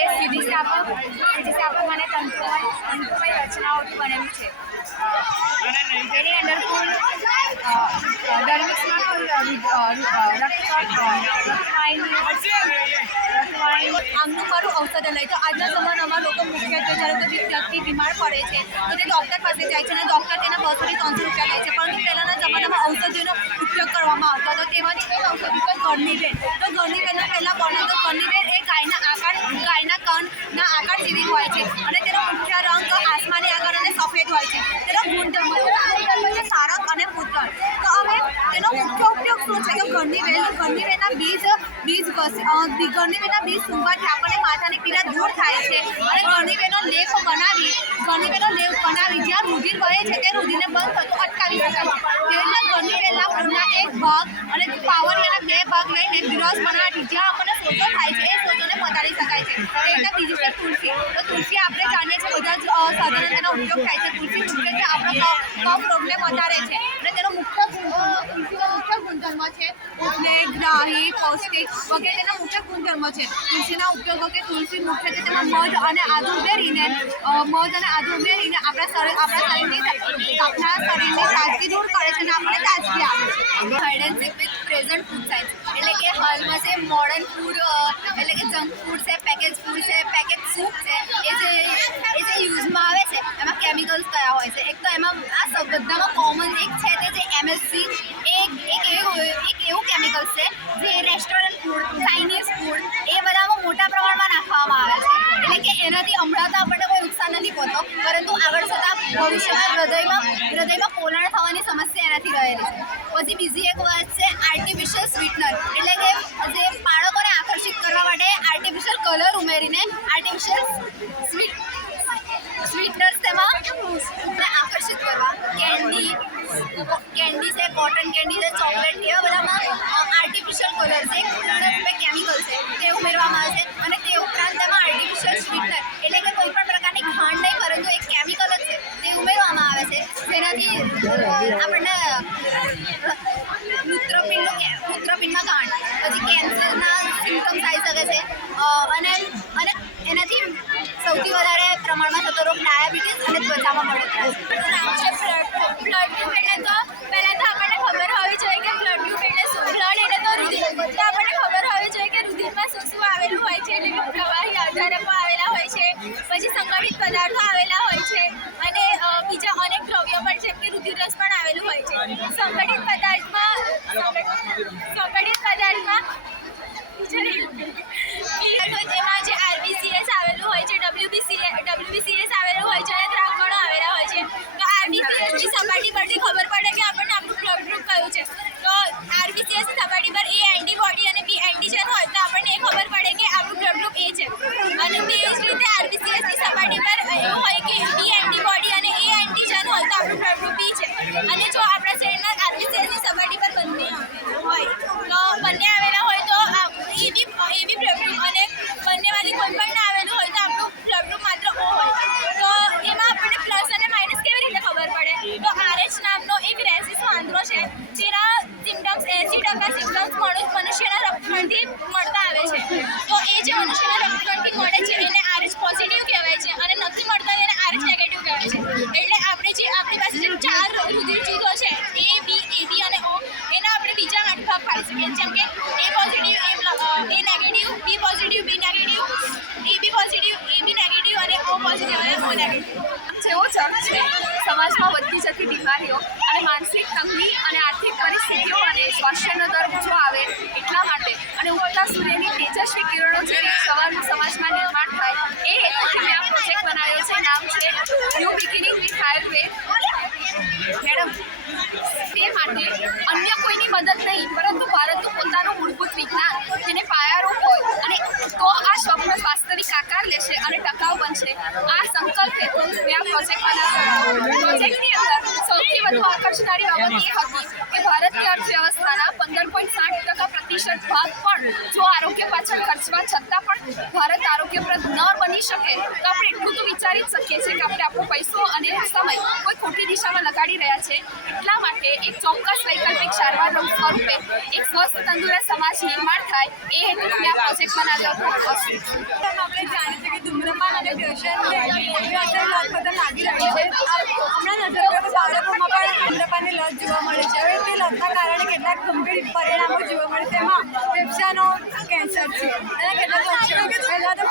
એ સ્થિતિસ્થાપક અને તંતુમય રચનાઓથી બનેલું છે. તેની અંદર કુલ ડર્મિક્સમાં કુલ આમનું મારું ઔષધાલય. તો આજના જમાનામાં લોકો મુખ્યત્વે જ્યારે કોઈ વ્યક્તિ બીમાર પડે છે તો તે ડૉક્ટર પાસે જાય છે અને ડૉક્ટર તેના 200 થી 300 રૂપિયા લે છે. પરંતુ પહેલાંના જમાનામાં ઔષધિનો ઉપયોગ કરવામાં આવતો હતો. તેમાંથી એક ઔષધિ તો ગરમીબેન. તો ગરમીબેનના પહેલાં બને તો ગરમીબેન એ ગાયના કણના આકાર જેવી હોય છે અને તેનો મુખ્ય રંગ આસમાની આગળ અને સફેદ હોય છે. તેનો ગુણધર્મ છે સારક અને પુત્ર. તો હવે તેનો મુખ્ય ઉપયોગ શું છે? તો ગરમીબેનના બીજ સૂંઘવાથી આપણને માથાની પીડા દૂર થાય છે. અને ગરમીબેનનો લેપ બનાવી જ્યાં રુધિર વહે છે તે રુધિરને બંધ થતું અટકાવી શકાય છે. તેવી રીતે ગરમીબેનના ફૂલના એક ભાગ અને પાવરિયાના 2 ભાગ લઈને બ્રશ બનાવવાથી જ્યાં આપણને સોજો થાય છે એ સોજોને મટાડી શકાય છે. એ રીતે બીજું છે તુલસી. તો તુલસી આપણે જાણીએ છીએ બધા જ સાધારણ તેનો ઉપયોગ થાય છે. તુલસી મુખ્યત્વે આપણો કફ રોગને વધારે છે અને તેનો મુખ્ય ગુણધર્મ છે ઉષ્ણે ગ્રાહી પૌષ્ટિક વગેરેના મુખ્ય ગુણધર્મો છે. તુલસીના ઉપયોગો કે તુલસી મુખ્યત્વે તેમાં મધ અને આદુ ઉમેરીને આપણા શરીરની તાજગી દૂર કરે છે અને આપણને તાજગી આપે છે. Hide and seek with present food science એટલે કે હાલમાં જે મોડર્ન ફૂડ એટલે કે જંક ફૂડ છે, પેકેજ ફૂડ છે, પેકેજ સૂપ છે, એ જે યુઝમાં આવે છે એમાં કેમિકલ્સ કયા હોય છે. એક તો એમાં આ બધામાં કોમન એક છે તે જે MSG એક એવું કેમિકલ્સ છે જે રેસ્ટોરન્ટ ફૂડ, ચાઇનીઝ ફૂડ એ બધામાં મોટા પ્રમાણમાં નાખવામાં આવે છે. એટલે કે એનાથી હમણાં તો આપણને કોઈ નુકસાન નથી પહોંચતો, પરંતુ આગળ જતાં ભવિષ્યમાં હૃદયમાં પોલાણ થવાની સમસ્યા એનાથી રહેલી છે. પછી બીજી એક વાત છે આર્ટિફિશિયલ સ્વીટનર એટલે કે જે બાળકોને આકર્ષિત કરવા માટે આર્ટિફિશિયલ કલર ઉમેરીને આર્ટિફિશિયલ સ્વીટનર્સ તેમાં આકર્ષિત કરવા. કેન્ડી છે, કોટન કેન્ડી છે, ચોકલેટ એવા બધામાં આર્ટિફિશિયલ કલર છે, કેમિકલ છે તે ઉમેરવામાં આવે છે. અને તે ઉપરાંત તેમાં આર્ટિફિશિયલ સ્વીટનર એટલે કે કોઈ પણ પ્રકારની ખાંડ નહીં પરંતુ એક કેમિકલ જ છે તે ઉમેરવામાં આવે છે, જેનાથી આપણને મૂત્રપિંડમાં ગાંઠ પછી કેન્સરના સિમ્ટમ્સ આવી શકે છે. અને એનાથી સૌથી વધારે પ્રમાણમાં થતો રોગ ડાયાબિટીસ અને ત્વચામાં બળતરા છે. બ્લડ ગ્રુપ એટલે તો પહેલાં તો આપણને ખબર હોવી જોઈએ કે બ્લડ ગ્રુપ એટલે શું. બ્લડ એટલે તો રુધિર, તો આપણને ખબર હોવી જોઈએ કે રુધિરમાં શું આવેલું હોય છે. એટલે કે પ્રવાહી આધારકો આવેલા હોય છે, પછી સંગઠિત પદાર્થો આવેલા હોય છે અને બીજા અનેક દ્રવ્યો પણ જેમ કે રુધિરરસ પણ આવેલું હોય છે. સંગઠિત પદાર્થમાં તેમાં જે RBCS આવેલું હોય છે, WBCS આવેલું હોય છે અને દ્રાવણો આવેલા હોય છે. તો RBCSની સપાટી પરથી ખબર પડે કે આપણને આપણું બ્લડ ગ્રુપ કયું છે. તો RBCS સપાટી પર A એન્ટીબોડી અને B એન્ટીજન હોય તો આપણને એ ખબર પડે કે આપણું બ્લડ ગ્રુપ A છે. અને તે જ રીતે RBCSની સપાટી પર એવું હોય કે B એન્ટીબોડી અને A એન્ટીજન હોય તો આપણું બ્લડ ગ્રુપ B છે. અને જો આપણા શરીરમાં RBCSની સપાટી પર બંને આવેલા હોય તો એબી બ્લડ ગ્રુપ અને બંનેમાંથી કોઈ પણ ના આવેલું હોય તો આપણું બ્લડ ગ્રુપ માત્ર O હોય. તો એમાં આપણને પ્લસ અને માઇનસ કેવી રીતે ખબર પડે? તો RH નામનો એક રેસિસ વાંદરો છે જેના સિમ્ટમ્સ 80% સિમ્ટમ્સ મનુષ્યના રક્તકણથી મળતા આવે છે. તો એ જે મનુષ્યના રક્તકણથી મળે છે એને RH પોઝિટિવ કહેવાય છે અને નથી મળતા એને RH નેગેટિવ કહેવાય છે. એટલે આપણી પાસે જે 4 રુધિર જૂથો છે A, B, AB અને O એના આપણે બીજા 8 ભાગ પાડી શકીએ. જેમ કે A positive, A negative, B positive, B negative, AB positive, AB negative અને O પોઝિટિવ અને O નેગેટિવ. જેવો ચર્ચ છે સમાજમાં વધતી જતી બીમારીઓ અને માનસિક તંગી અને આર્થિક પરિસ્થિતિઓ અને સ્વાસ્થ્યનો દર ઊંચો આવે એટલા માટે અને ઉગતા સૂર્યની તેજસ્વી કિરણો જેવી સમાજમાં નિર્માણ થાય એ હેતુથી મેં આ પ્રોજેક્ટ બનાવ્યો છે. નામ છે new beginning with Ayurveda. Madam, તે માટે અન્ય કોઈની મદદ નહીં પરંતુ ભારતનું પોતાનું મૂળભૂત વિજ્ઞાન જેને પાયારૂપ હોય અને તો આ સ્વપ્ન વાસ્તવિક આકાર લેશે અને ટકાઉ બનશે. આ સંકલ્પ હેતુ મેં આ પ્રોજેક્ટ બનાવ્યો. પ્રોજેક્ટની અંદર સૌથી વધુ આકર્ષનારી બાબત એ હતી કે ભારતની અર્થવ્યવસ્થાના 15.60% ભાગ પણ જો આરોગ્ય પાછળ ખર્ચવા છતાં પણ ભારત આરોગ્યપ્રદ ન બની શકે તો આપણે એટલું તો વિચારી જ શકીએ છીએ કે આપણે આપણો પૈસો અને સમય કોઈ ખોટી દિશામાં લગાડી રહ્યા છે. એટલા માટે એક ચોક્કસ વૈકલ્પિક સારવાર સ્વરૂપે એક સ્વસ્થ તંદુરસ્ત સમાજ નિર્માણ થાય એ હેતુથી આ પ્રોજેક્ટ બનાવ્યો હતો. આપણે જાણીએ છીએ કે ધૂમ્રપાન અને વ્યસનને અસર લાગી રહી છે. હમણાં નજર પડે બાળકોમાં પણ ધૂમ્રપાનની લત જોવા મળે છે. હવે તે લતના કારણે કેટલાક ગંભીર પરિણામો જોવા મળે છે. તેમાં ફેફસાનો કેન્સર છે અને કેટલાક લક્ષણો પહેલાં તો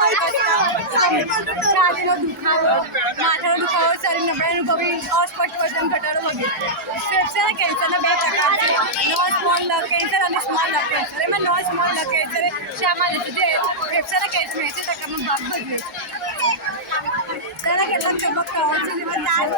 છાતીનો દુખાવો, માથાનો દુખાવો, શરીર નબળાઈ અનુભવી, અસ્પષ્ટ વજન ઘટાડો વગેરે. ફેફસાના કેન્સરના 2 પ્રકાર છે, નોન સ્મોલ લંગ કેન્સર અને સ્મોલ લંગ કેન્સર. એમાં નોન સ્મોલ લંગ કેન્સર સામાન્ય છે જે ફેફસાના કેન્સર 80% ભાગ ભજવે છે. તેના કેટલાક તબક્કાઓ છે જેમાં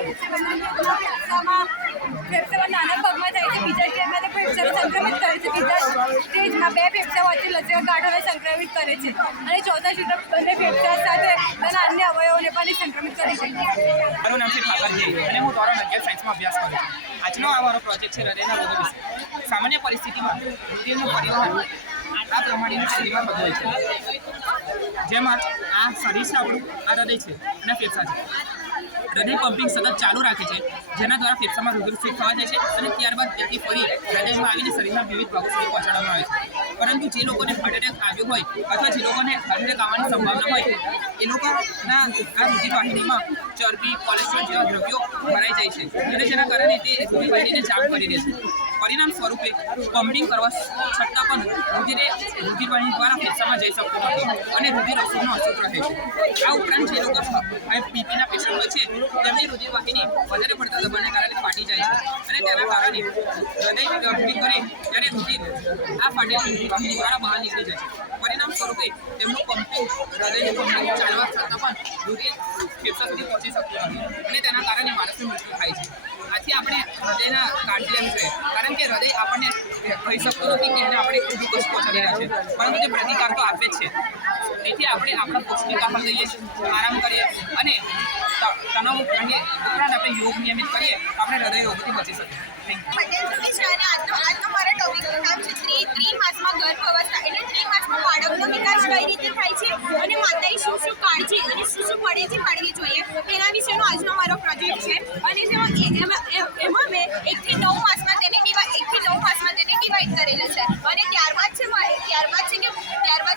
ફેફસામાં નાના ભાગમાં થાય છે, બીજા સ્ટેજમાં તે ફેફસાને સંક્રમિત કરે છે, બીજા સ્ટેજમાં 2 ફેફસા વચ્ચે લચકા ગાંઠોને સંક્રમિત કરે છે અને ચોથા સ્ટેજમાં બંને ફેફસા સાથે તેના અન્ય અવયવોને પણ સંક્રમિત કરી શકે છે. મારું નામ છે ઠાકરજી અને હું ધોરણ 11 સાયન્સમાં અભ્યાસ કરું છું. આજનો આ મારો પ્રોજેક્ટ છે હૃદયના રોગો વિશે. સામાન્ય પરિસ્થિતિમાં રુધિરનું પરિવહન આ પ્રમાણેનું શરીરમાં થતું હોય છે. જેમાં આ શરીર છે આપણું, આ હૃદય છે અને ફેફસા છે. હૃદય પમ્પિંગ સતત ચાલુ રાખે છે, જેના દ્વારા ફેફસામાં રુધિર શુદ્ધ થવા જાય છે અને ત્યારબાદ ત્યાંથી ફરી હૃદયમાં આવીને શરીરના વિવિધ ભાગો સુધી પહોંચાડવામાં આવે છે. પરંતુ જે લોકોને હાર્ટ એટેક આવ્યો હોય અથવા જે લોકોને હાર્ટ એટેક આવવાની સંભાવના હોય એ લોકોના આ રુધિરવાહિનીમાં ચરબી, કોલેસ્ટ્રોલ જેવા દ્રવ્યો ભરાઈ જાય છે અને જેના કારણે તે રુધિરવાહિનીને જામ કરી દે છે. પરિણામ સ્વરૂપે પમ્પિંગ કરવા છતાં પણ રુધિરવાહિની દ્વારા ફેફસામાં જઈ શકતું નથી અને રુધિર અશુદ્ધનો અશુદ્ધ રહે છે. આ ઉપરાંત જે લોકો બીપીના પેશન્ટ હોય છે તેમની રુધિરવાહિની વધારે પડતા દબાણને કારણે ફાટી જાય છે અને તેના કારણે હૃદય પમ્પિંગ કરે ત્યારે રુધિર આ ફાટેલી રુધિરવાહિની દ્વારા બહાર નીકળી જાય છે. પરિણામ સ્વરૂપે તેમનું પમ્પિંગ હૃદયનું પમ્પિંગ ચાલવા છતાં પણ રુધિર ફેફસા સુધી પહોંચી શકતું નથી અને તેના કારણે માણસનું મૃત્યુ થાય છે. આથી આપણે હૃદયના કાળજી લેવી જોઈએ, કારણ કે હૃદય આપણને કહી શકતું નથી કે એને આપણે કેટલી કશું પહોંચાડી રહ્યા છે, પરંતુ તે પ્રતિકાર તો આપે જ છે. તેથી આપણે આપણા પૌષ્ટિક આહાર લઈએ, આરામ કરીએ અને તણાવ ઉપરાંત આપણે યોગ નિયમિત કરીએ તો આપણે હૃદય રોગથી બચી શકીએ. પટેલ સુમી છે અને આજનો મારા ટોપિકનું નામ છે ત્રિમાસમાં ગર્ભાવસ્થા. એટલે ત્રિમાસમાં બાળકનો વિકાસ કઈ રીતે થાય છે અને માતાએ શું શું કાળજી અને શું શું પડેથી પાડવી જોઈએ તેના વિશેનો આજનો મારો પ્રોજેક્ટ છે. અને એમાં મેં 1 થી 9 માસમાં તેને ડિવાઈડ કરેલું છે. અને ત્યારબાદ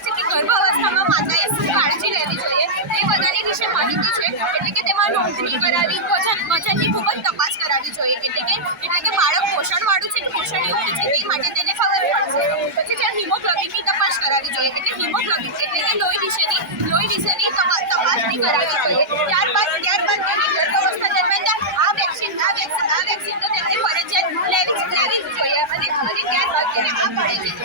છે કે ગર્ભાવસ્થામાં માતાએ શું કાળજી લેવી જોઈએ તે બધાની વિશે માહિતી છે. એટલે કે તેમાં નોંધણી કરાવી, વજનની ખૂબ જ તપાસ કરાવવી જોઈએ. એટલે કે બાળક પોષણવાળું છે, પોષણયુક્ત છે તે માટે તેને ખબર પડશે. પછી ત્યાં હિમોગ્લોબિનની તપાસ કરાવવી જોઈએ. એટલે હિમોગ્લોબિન એટલે કે લોહી વિશેની તપાસણી કરાવવી જોઈએ. ત્યારબાદ તેની ગર્ભાવસ્થા દરમિયાન આ વેક્સિન તો તેમને ફરજિયાત લેવી જ જોઈએ. અને ત્યારબાદ તેને આ પડેલી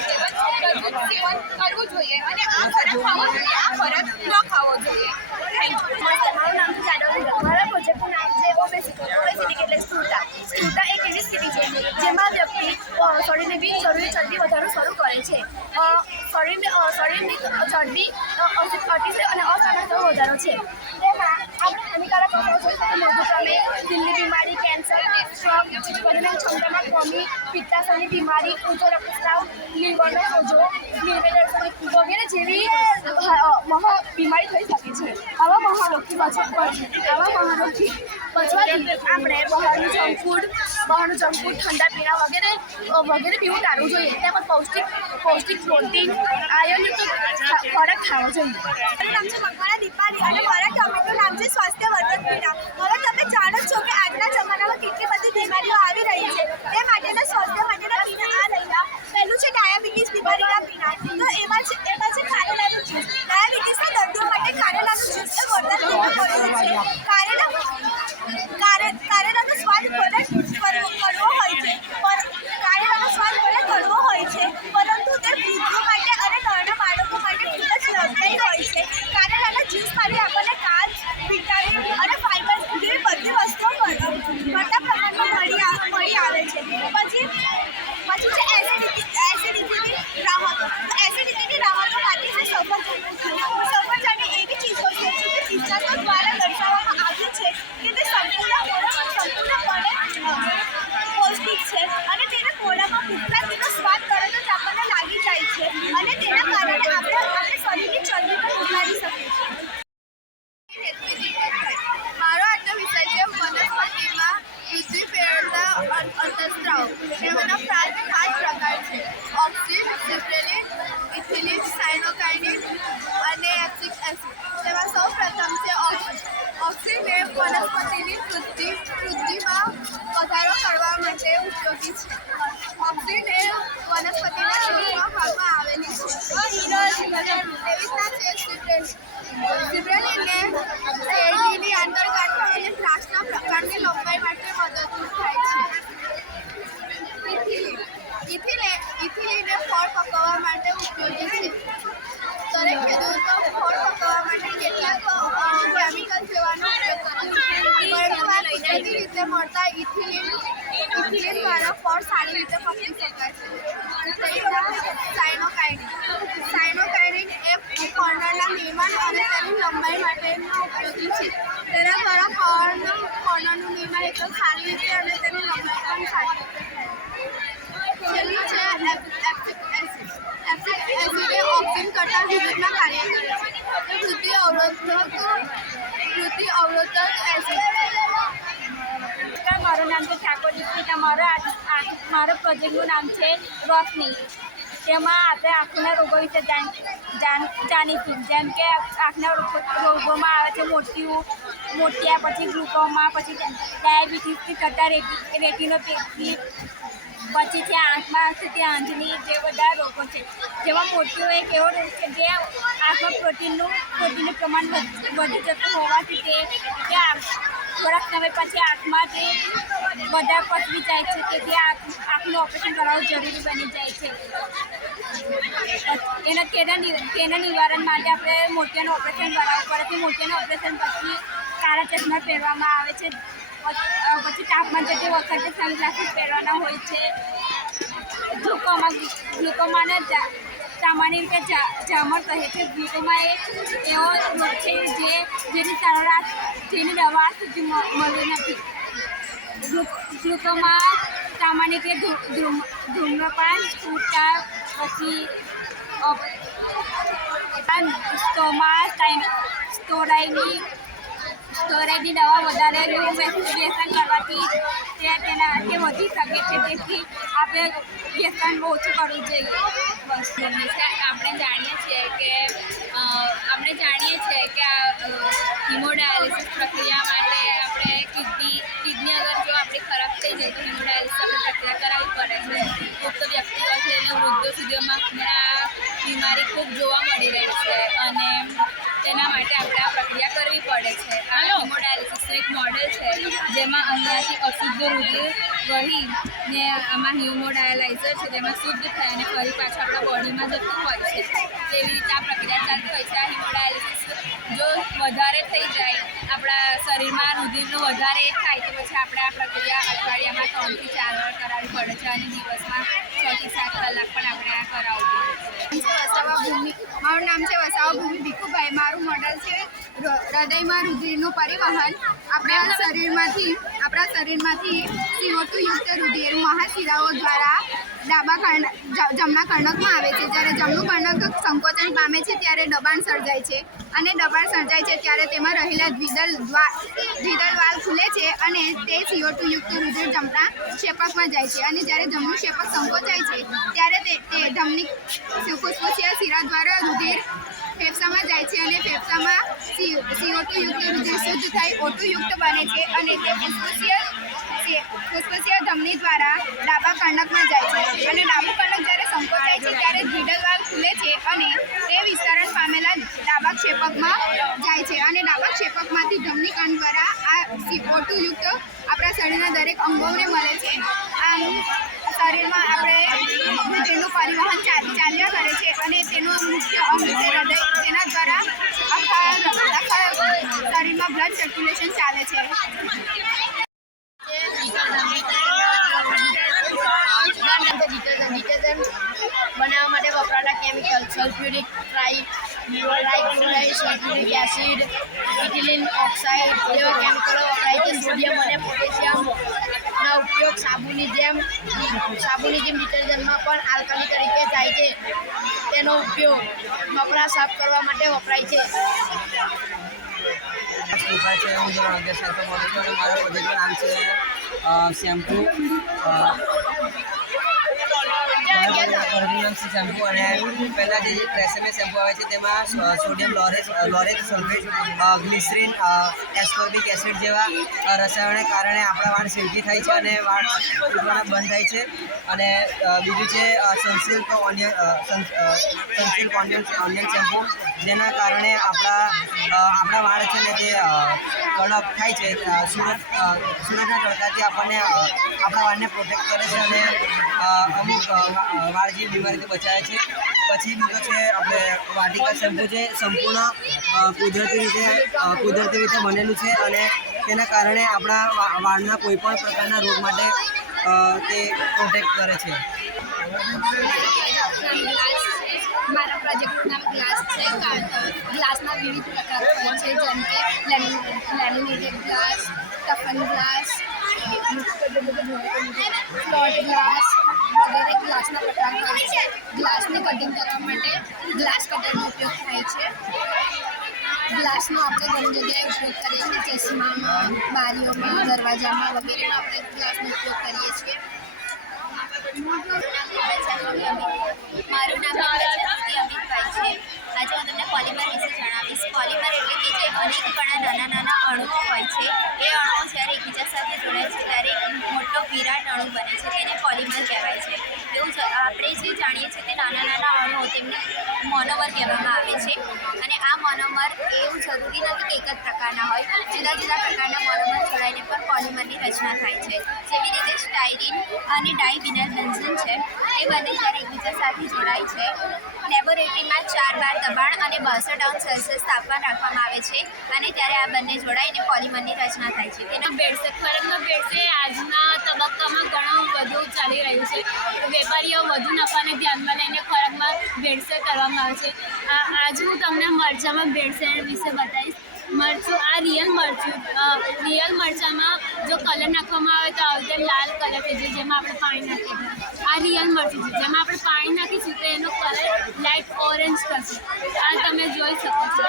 સેવન કરવું જોઈએ અને આ ખોરાક ખાવો જોઈએ, આ ખોરાક ન ખાવો જોઈએ. Thank you. મારું નામ છે જાડવ. મારા પ્રોજેક્ટનું નામ છે ઓબેસિટી એટલે સ્થૂળતા. સ્થૂળતા એક એવી સ્થિતિ છે જેમાં વ્યક્તિ શરીરની બિનજરૂરી ચરબી વધારો શરૂ કરે છે. શરીરની ચરબી અતિશય અને અસામાન્ય વધારો છે. તેમાં આપણે હાનિકારક અસરો જોઈ શકીએ મધુપ્રમેહ, દિલની બીમારી, કેન્સર, સ્ટ્રોક, પ્રજનન ક્ષમતામાં કમી, પિત્તાશયની બીમારી, ઊંચો રક્તસ્રાવ, લીવરનો સોજો, વગેરે જેવી બીમારી થઈ શકે છે. આવા મહારોગથી બચવાથી આપણે બહારનું જંક ફૂડ, ઠંડા પીણા વગેરે પીવું ટાળવું જોઈએ. તેમજ પૌષ્ટિક પ્રોટીન, આયર્નયુક્ત ખોરાક ખાવો જોઈએ. મારું નામ છે મકવાણા દીપાલી અને મારા ટોપિકનું નામ છે સ્વાસ્થ્યવર્ધક પીણા. હવે તમે જાણો છો કે આજના જમાનામાં કેટલી બધી બીમારીઓ આવી રહી છે. તે માટેના સ્વાસ્થ્ય માટેના પીણા આ રહ્યા. પહેલું છે ડાયાબિટીસ બીમારીના પીણા. તો એમાં છે કારેલાનું જ્યુસ. ડાયાબિટીસના દર્દીઓ માટે કારેલાનું જ્યુસ એ વરદાન પીણું છે. કારેલાનો સ્વાદ ભલે કડવો હોય છે, પરંતુ તે વૃદ્ધો માટે અને નાના બાળકો માટે ખૂબ જ લાભદાયી હોય છે. કારેલાના જ્યુસમાંથી આપણને કાર્બ, વિટામિન અને ફાઇબર જેવી બધી વસ્તુઓ મોટા પ્રમાણમાં મળી આવે છે. પછી છે એસિડિટીની રાહતો. એસિડિટીની રાહતો માટે છે સફરજન એવી ચીજો છે જે નિષ્ણાતો દ્વારા દર્શાવવામાં આવ્યું છે કે તે સંપૂર્ણપણે પૌષ્ટિક છે અને તેને ખોરાકમાં મૂકતા તેનો સ્વાદ તરત જ આપણને લાગી જાય છે અને તેના કારણે આપણે શરીરની ચરબી પણ ઉતારી શકીએ છીએ. મારો આજનો વિષય છે વનસ્પતિમાં વૃદ્ધિ પ્રેરતા અંતઃસ્ત્રાવ. તેમાંના 5 પ્રકાર છે: ઓક્સિન, સિપ્રેલિન, ઇથિલિન, સાયનોકાઇનિન અને એસિટિક એસિડ. તેમાં સૌ પ્રથમ છે ઓક્સિન. ઓક્સિન એ વનસ્પતિની વૃદ્ધિમાં વધારો કરવા માટે ઉપયોગી છે. ઓક્સિન એ વનસ્પતિના સૂક્ષ્મ ભાગમાં આવેલી છે. એવી રીતના છે સિપ્રેલિન. સિપ્રેલિનને શેરડીની આંતરગાંઠો અને પ્લાસ્ટના પ્રકારની લંબાઈ માટે મદદરૂપ થાય છે. ઇથિલિન એ ફળ પકવવા માટે ઉપયોગી છે. દરેક ખેડૂતો ફળ પકવવા માટે કેટલાક કેમિકલ જેવાનો ઉપયોગ કરે છે, પરંતુ આ કુદરતી રીતે મળતા ઇથિલિન દ્વારા ફળ સારી રીતે પકવી શકાય છે. સાયનોકાઇનિન એ ફળના નિર્માણ અને તેની લંબાઈ માટેનો ઉપયોગી છે. તેના દ્વારા ફળનું નિર્માણ એકદમ સારી રીતે અને તેની લંબાઈ પણ સારી રીતે થાય. છેલ્લું છે એસિટિક એસિડ. એસિટિક એસિડ એ ઓક્સિન કરતાં વિરુદ્ધમાં કાર્ય કરે છે. તે વૃદ્ધિ અવરોધક એસિડ છે. મારા પ્રોજેક્ટનું નામ છે રોશની. તેમાં આપણે આંખના રોગો વિશે જાણીશું. જેમ કે આંખના રોગોમાં આવે છે મોતિયા, પછી ગ્લુકોમા, પછી ડાયાબિટીસથી થતા રેટિનોપેથી, પછી છે આંખમાં થતી આંધળી, જે બધા રોગો છે. જેમાં મોતિયો એક એવો રોગ છે જે આંખમાં પ્રોટીનનું પ્રમાણ વધી જતું હોવાથી તે થોડાક સમય પછી આંખમાં તે બધા પસરી જાય છે. તેથી આંખનું ઓપરેશન કરાવવું જરૂરી બની જાય છે. તેના નિવારણ માટે આપણે મોતિયાનું ઓપરેશન કરાવવું પડે છે. મોતિયાનું ઓપરેશન પછી કાળા ચશ્મા પહેરવામાં આવે છે. પછી તાપમાન જતી વખતે સનગ્લાસીસ પહેરવાના હોય છે. ગ્લુકોમાને સામાન્ય રીતે ઝામર કહે છે. ગ્લુકોમા એક એવો રોગ છે જેની દવા સુધી મળી નથી. ગ્લુકોમા સામાન્ય રીતે ધૂમ્રપાન, છૂટા, પછી સ્ટોરાઇડની દવા વધારે વ્યસન કરવાથી તે વધી શકે છે. તેથી આપણે વ્યસન ઓછું કરવું જોઈએ. આપણે જાણીએ છીએ કે આ હિમોડાયાલિસિસ પ્રક્રિયા માટે આપણે કિડની અગર જો આપણી ખરાબ થઈ જાય તો હિમોડાયાલિસિસ આપણે પ્રક્રિયા કરાવવી પડે છે. પુખ્ત વ્યક્તિઓ છે અને વૃદ્ધો સુધીમાં આ બીમારી ખૂબ જોવા મળી રહી છે અને તેના માટે આપણે આ પ્રક્રિયા કરવી પડે છે. આ હિમોડાયાલિસિસનું એક મોડેલ છે જેમાં અહીંયાથી અશુદ્ધ રુધિર વહીને આમાં હિમોડાયાલાઇઝર છે જેમાં શુદ્ધ થાય અને ફરી પાછું આપણા બોડીમાં જતું હોય છે. તેવી રીતે આ પ્રક્રિયા ચાલતી હોય છે. આ હિમોડાયાલિસિસ જો વધારે થઈ જાય, આપણા શરીરમાં રુધિરનું વધારે થાય તો પછી આપણે આ પ્રક્રિયા અઠવાડિયામાં 3 થી 4 વાર કરાવવી પડે છે અને દિવસમાં 6 થી 7 કલાક પણ આપણે આ કરાવવું પડે છે. મારું નામ છે વસાવા ભૂમિ ભીખુભાઈ. મારું મોડલ છે હૃદયમાં રુધિરનું પરિવહન. આપણા શરીરમાંથી CO2 યુક્ત રુધિર મહાશિરાઓ દ્વારા જમણા કર્ણકમાં આવે છે. જ્યારે જમણું કર્ણક સંકોચન પામે છે ત્યારે દબાણ સર્જાય છે અને દબાણ સર્જાય છે ત્યારે તેમાં રહેલા દ્વિદલ વાલ્વ ખુલે છે અને તે CO2 યુક્ત રુધિર જમણા ક્ષેપકમાં જાય છે. અને જ્યારે જમણું ક્ષેપક સંકોચાય છે ત્યારે તે ધમની ફુસ્ફુસીય શિરા દ્વારા રુધિર ફેફસામાં જાય છે અને ફેફસામાં CO2 યુક્ત રુધિર શુદ્ધ થઈ O2 યુક્ત બને છે અને તે ફુસ્ફુસીય ધમની દ્વારા ડાબા કર્ણકમાં જાય છે. અને ડાબું કર્ણક જ્યારે સંકોચાય છે ત્યારે દ્વિદલ વાલ્વ ખુલે છે અને તે વિસ્તરણ પામેલા ડાબા ક્ષેપકમાં જાય છે અને ડાબા ક્ષેપકમાંથી ધમની કણ દ્વારા આ O2 યુક્ત આપણા શરીરના દરેક અંગોને મળે છે. આમ શરીરમાં આપણે રુધિરનું પરિવહન ચાલ્યા કરે છે અને તેનું મુખ્ય અંગ છે હૃદય. તેના દ્વારા આખા શરીરમાં બ્લડ સર્ક્યુલેશન ચાલે છે. ડિટર્જન્ટ બનાવવા માટે વપરાતા chemical sulphuric trichloride, sulphuric acid, ethylene oxide જેવા કેમિકલો વપરાય છે. સોડિયમ અને પોટેશિયમના ઉપયોગ સાબુની જેમ ડિટર્જન્ટમાં પણ આલ્કાલી તરીકે થાય છે. તેનો ઉપયોગ કપડાં સાફ કરવા માટે વપરાય છે. હું ધોરણ 11 સાથે ભણું છું અને મારા પ્રોજેક્ટનું નામ છે શેમ્પૂ શેમ્પૂ. અને પહેલાં જે ટ્રેસેમે શેમ્પૂ આવે છે તેમાં sodium laureth sulphate, glycerine, ascorbic acid જેવા રસાયણોને કારણે આપણા વાળ સિલ્કી થાય છે અને વાળ તૂટવાના બંધ થાય છે. અને બીજું છે સનસિલ્ક ઓનિયન શેમ્પૂ, જેના કારણે આપણા વાળ છે ને તે કડક થાય છે. સૂરજના તડકાથી આપણને આપણા વાળને પ્રોટેક્ટ કરે છે અને અમુક વાળ જેવી બીમારીથી બચાવે છે. પછી બીજો છે આપણે વાટિકા શેમ્પૂ, જે સંપૂર્ણ કુદરતી રીતે બનેલું છે અને તેના કારણે આપણા વાળના કોઈપણ પ્રકારના રોગ માટે તે પ્રોટેક્ટ કરે છે. મારા પ્રોજેક્ટનું નામ ગ્લાસ છે. ગ્લાસના વિવિધ પ્રકાર હોય છે, જેમ કે laminated glass, toughen glass, float glass વગેરે ગ્લાસના પ્રકાર હોય છે. ગ્લાસની કટિંગ કરવા માટે ગ્લાસ કટરનો ઉપયોગ થાય છે. ગ્લાસનો આપણે ઘણી જગ્યાએ ઉપયોગ કરીએ છીએ. ચશ્મામાં, બારીઓમાં, દરવાજામાં વગેરેનો આપણે ગ્લાસનો ઉપયોગ કરીએ છીએ. મારું નામ પ્રજાપતિ અમિતભાઈ છે. આજે હું તમને પોલિમર વિશે જણાવીશ. પોલિમર એટલે કે જે અનેક ઘણા નાના નાના અણુઓ હોય છે, એ અણુઓ જ્યારે એકબીજા સાથે જોડાય છે ત્યારે એક મોટો વિરાટ અણુ બને છે, તેને પોલિમર કહેવાય છે. એવું આપણે જે જાણીએ છીએ તે નાના નાના અણુઓ તેમને મોનોમર કહેવામાં આવે છે. અને આ મોનોમર એવું જરૂરી નથી કે એક જ પ્રકારના હોય, જુદા જુદા પ્રકારના મોનોમર જોડાઈને પણ પોલિમરની રચના થાય છે. જેવી રીતે સ્ટાયરીન અને ડાયવિનાઇલ બેન્ઝીન છે, એ બંને જ્યારે એકબીજા સાથે જોડાય છે, લેબોરેટરીમાં 4 બાર દબાણ અને 62°C તાપમાન રાખવામાં આવે છે અને ત્યારે આ બંને જોડાઈને પોલિમરની રચના થાય છે. તેનો ભેળસેળ ખોરાકમાં ભેળસેળ આજના તબક્કામાં ઘણું વધુ ચાલી રહ્યું છે. વેપારીઓ વધુ નફાને ધ્યાનમાં લઈને ખોરાકમાં ભેળસેળ કરવામાં આવે છે. આજે હું તમને મરચાંમાં ભેળસેળ વિશે બતાવીશ. મરચું, આ રિયલ મરચાંમાં જો કલર નાખવામાં આવે તો આવતે લાલ કલર થઈ જાય, જેમાં આપણે પાણી નાખીએ. આ રિયલ મરચું છે, જેમાં આપણે પાણી નાખીશું તો એનો કલર લાઇટ ઓરેન્જ થશે. આ તમે જોઈ શકો છો.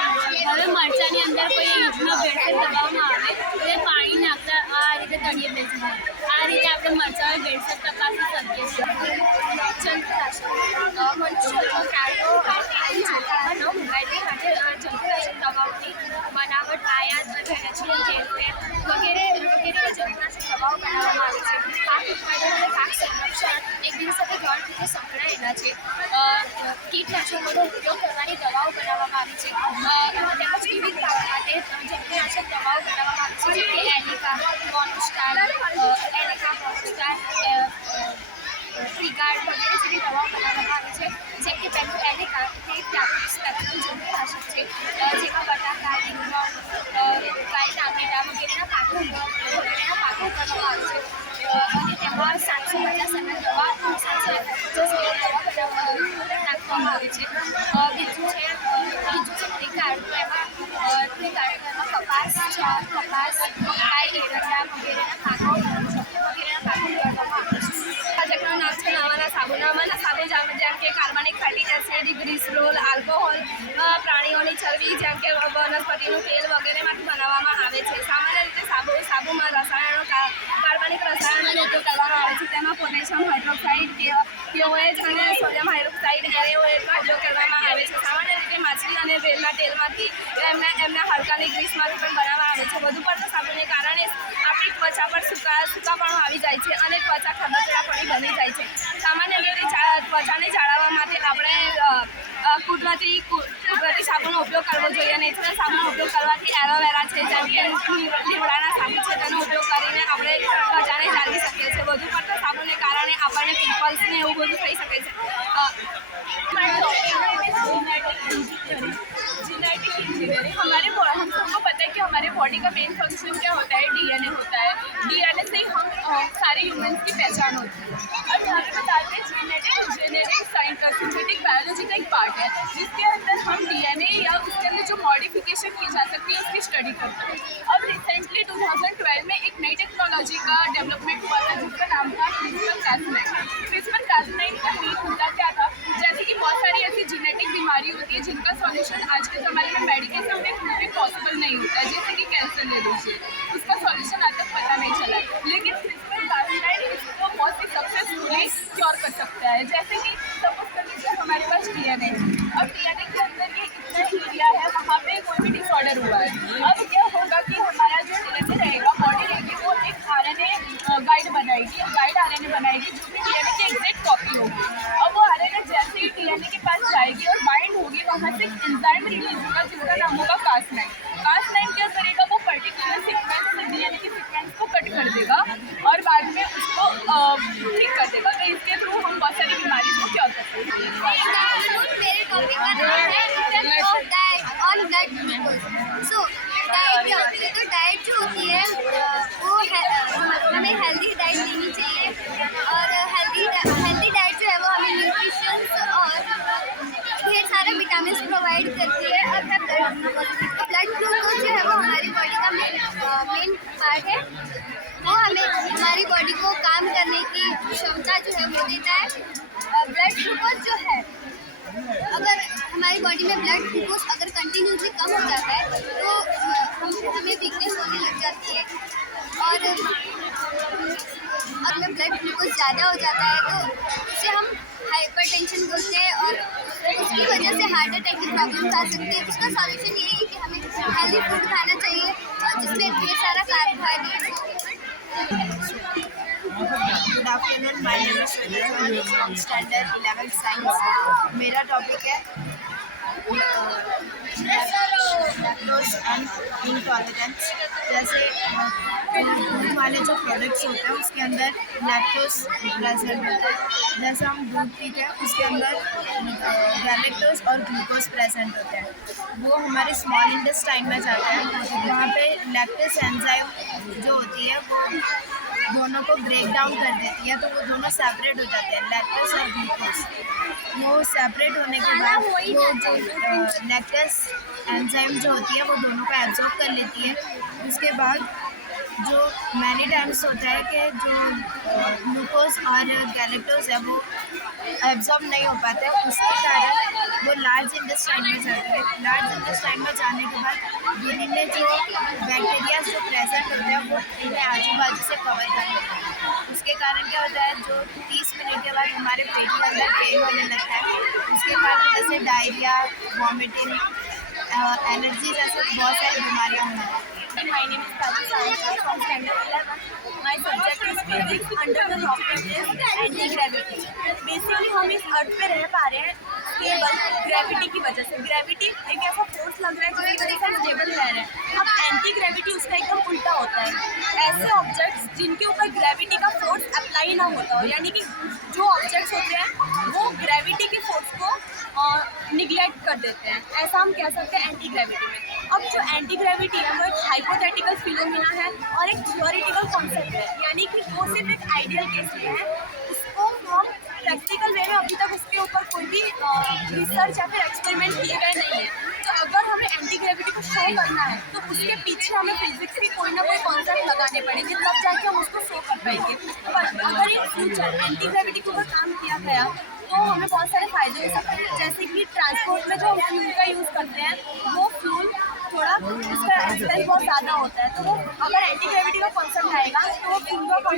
હવે મરચાંની અંદર કોઈ ઈંટનો ભેળસેળ કરવામાં આવે તો એ પાણી નાખતા આ રીતે તળિયે બેસી જાય. આ રીતે આપણે મરચાંમાં ભેળસેળ તપાસી શકીએ છીએ. જંતુનાશક દવાઓની બનાવટ, આયાત અને નેચરલ હેરફેર વગેરે જંતુનાશક દવાઓ બનાવવામાં આવે છે. પાક ઉત્પાદન અને પાક સંરક્ષણ એકબીજા સાથે ગાઢ રીતે સંકળાયેલા છે. કીટનાશકોનો ઉપયોગ કરવાની દવાઓ બનાવવામાં આવી છે. તેમજ વિવિધ પાક માટે જંતુનાશક દવાઓ બનાવવામાં આવી છે, જેમ કે એલિકા, મોનોસ્ટાર, ટ્રીગાર્ડ વગેરે જેવી દવાઓ બનાવવામાં આવી છે. જેમ કે પહેલું એલિકા તે વ્યાપક સ્પેક્ટ્રમ જંતુનાશક છે, જેમાં બટાકા, રીંગણ, ગાય, ટામેટા વગેરેના પાકો કરવામાં આવે છે. અને તેમાં 750 ml દવા નાખવામાં આવે છે. બીજું છે ટ્રીગાર્ડ. ટ્રીગાર્ડમાં કપાસ, જવ, કપાસ, ગાય, એરંડા વગેરેના પાકો કરવામાં આવે છે. પ્રોજેક્ટનું નામ છે નવાના સાબુ. નવાના સાબુ જેમ કે કાર્બનિક ફેટી એસિડ, ગ્લિસરોલ, આલ્કોહોલ, પ્રાણીઓની ચરબી જેમ કે વનસ્પતિનું તેલ વગેરેમાંથી બનાવવામાં આવે છે. સામાન્ય રીતે સાબુમાં રસાયણો, કાર્બનિક રસાયણોનો ઉપયોગ કરવામાં આવે છે. તેમાં પોટેશિયમ હાઇડ્રોક્સાઇડ, KOH અને સોડિયમ હાઇડ્રોક્સાઇડ, NaOHનો ઉપયોગ કરવામાં આવે છે. સામાન્ય રીતે માછલી અને વેલના તેલમાંથી એમના હાડકાની ગ્રીસમાંથી પણ બનાવવામાં આવે છે. વધુ પડતા સાબુને કારણે આપણી ત્વચા પર સૂકાપણું આવી જાય છે અને ત્વચા ખરબચડાપણી બની જાય છે. સામાન્ય રીતે ત્વચાને જાળવવા માટે આપણે કુદરતી સાબુનો ઉપયોગ કરવો જોઈએ. નેચરલ સાબુનો ઉપયોગ કરવાથી એલોવેરા છે, જેમ કે લીમડાના સાબુ છે, તેનો ઉપયોગ કરીને આપણે ત્વચાને જાળવી શકીએ છીએ. વધુ પડતા સાબુને કારણે આપણને પિમ્પલ્સ ને એવું બધું થઈ શકે છે. जेनेटिक इंजीनियरिंग हम सबको पता है कि हमारे बॉडी का मेन फंक्शन क्या होता है, डीएनए होता है. डीएनए से ही हम सारे ह्यूमंस की पहचान होती है. अब यहाँ पे बताते हैं जेनेटिक इंजीनियरिंग सिंथेटिक बायोलॉजी का एक पार्ट है, जिसके अंदर हम डीएनए या उसके अंदर जो मॉडिफिकेशन की जा सकती है उसकी स्टडी करते हैं. अब रिसेंटली 2012 में एक नई टेक्नोलॉजी का डेवलपमेंट हुआ था, जिसका नाम था CRISPR-Cas9. CRISPR-Cas9 का मीन होता क्या था, जैसे कि बहुत सारी ऐसी जेनेटिक बीमारी होती है जिनका सॉल्यूशन आज के ज़माने में मेडिकेशन में भी पॉसिबल नहीं होता है. जैसे कि कैंसर ले लीजिए, उसका सॉल्यूशन आज तक पता नहीं चला है, लेकिन CRISPR-Cas9 इसको बहुत ही सक्सेसफुली क्योर कर सकता है. जैसे कि सपोज कर लीजिए हमारे पास डीएनए है. अब डीएनए के अंदर ये इतना एरिया है, वहाँ पे कोई भी डिसऑर्डर हुआ है. अब क्या होगा कि हमारा जो डीएनए रहेगा, बॉडी रहेगी, वो एक आरएनए गाइड बनाएगी, जो भी डीएनए की एग्जैक्ट कॉपी होगी. अब वो आरएनए जैसे ही डीएनए के पास जाएगी और बाइंड होगी, वहाँ से एंजाइम रिलीज होगा जिसका नाम होगा Cas9. Cas9 क्या करेगा, वो पर्टिकुलर सीक्वेंस से डीएनए की सीक्वेंस को कट कर देगा और बाद में उसको ठीक कर देगा. तो इसके थ्रू हम बहुत सारी बीमारी को क्योर कर सकते हैं. मेरे टॉपिक का नाम है diet on blood glucose. So diet क्या होती है? तो डाइट जो होती है वो हमें हेल्दी डाइट लेनी चाहिए. और हेल्दी डाइट जो है वो हमें न्यूट्रिशंस और ढेर सारे विटामिन प्रोवाइड करती है. और ब्लड ग्लूकोज जो है वो हमारी बॉडी का मेन पार्ट है. वो हमें हमारी बॉडी को काम करने की क्षमता जो है वो देता है. ब्लड ग्लूकोज जो है, अगर हमारी बॉडी में ब्लड ग्लूकोज अगर कंटिन्यूसली कम हो जाता है तो हमें वीकनेस होने लग जाती है. और अगर ब्लड ग्लूकोज ज़्यादा हो जाता है तो उससे हम टेंशन बोलते हैं और उसकी वजह से हार्ट अटैक की प्रॉब्लम आ सकती है। उसका सॉल्यूशन यही है कि हमें हेल्दी फूड खाना चाहिए और जिसमें ढेर सारा carbohydrate. Good afternoon, my name is Shweta from standard 11 science. मेरा टॉपिक है लैक्टोज एंड इंटॉलरेंस। जैसे दूध वाले जो प्रोडक्ट्स होते हैं उसके अंदर लैक्टोज प्रेजेंट होता है। जैसे हम दूध पीते हैं उसके अंदर गैलेक्टोज और ग्लूकोज प्रेजेंट होते हैं। वो हमारे स्मॉल इंटेस्टाइन में जाता है। वहाँ पे लैक्टेस एंजाइम जो होती है वो दोनों को ब्रेक डाउन कर देती है, तो वो दोनों सेपरेट हो जाते हैं, लैक्टोज और ग्लूकोज। वो सेपरेट होने के बाद वो जो लैक्टेस एंजाइम जो होती है वो दोनों को एब्जॉर्ब कर लेती है। उसके बाद जो मैनी टाइम्स होता है कि जो ग्लूकोज और गैलेक्टोज है वो एब्जॉर्ब नहीं हो पाते हैं, उसके कारण वो लार्ज इंटेस्टाइन में जाते हैं। लार्ज इंटेस्टाइन में जाने के बाद यूरिन में जो बैक्टीरिया जो प्रेजेंट होते हैं वो इन्हें आजू बाजू से कवर कर लेते हैं। उसके कारण क्या होता है, जो 30 मिनट के बाद हमारे पेट के अंदर पेन होने लगता है। उसके कारण जैसे डायरिया, वॉमिटिंग, एलर्जी जैसे बहुत सारी बीमारियाँ होने लगती हैं। My name is Prachi Sankar from Standard 11. My subject is physics. Under the topic is anti-gravity. Basically हम इस अर्थ पे रह पा रहे हैं केवल ग्रेविटी की वजह से। ग्रेविटी एक ऐसा फोर्स लग रहा है जिसकी वजह से हम स्टेबल रह रहे हैं। अब एंटी ग्रेविटी उसका एकदम उल्टा होता है। ऐसे ऑब्जेक्ट्स जिनके ऊपर ग्रेविटी का फोर्स अप्लाई ना होता हो, यानी कि जो ऑब्जेक्ट्स होते हैं वो ग्रेविटी के फोर्स को निगलेक्ट कर देते हैं, ऐसा हम कह सकते हैं एंटी ग्रेविटी में। अब जो एंटी ग्रेविटी है वो एक हाइपोथेटिकल फिनोमेना है और एक थ्योरेटिकल कॉन्सेप्ट है, यानी कि वो सिर्फ एक आइडियल केस में है। उसको हम प्रैक्टिकल वे में अभी तक उसके ऊपर कोई भी रिसर्च या फिर एक्सपेरिमेंट किए गए नहीं है। तो अगर हमें एंटी ग्रेविटी को शो करना है तो उसके पीछे हमें फिजिक्स की कोई ना कोई कॉन्सेप्ट लगाने पड़ेंगे, तब जाके हम उसको शो कर पाएंगे। पर अगर इन फ्यूचर एंटी ग्रेविटी के ऊपर काम किया गया तो हमें बहुत सारे फायदे हो सकते हैं। जैसे कि ट्रांसपोर्ट में जो फ्यूल का यूज़ करते हैं वो फ्यूल थोड़ा उसका एक्सपेंस बहुत ज़्यादा होता है, तो वो अगर एंटी ग्रेविटी का कॉन्सेप्ट आएगा तो वो फ्यूल का जो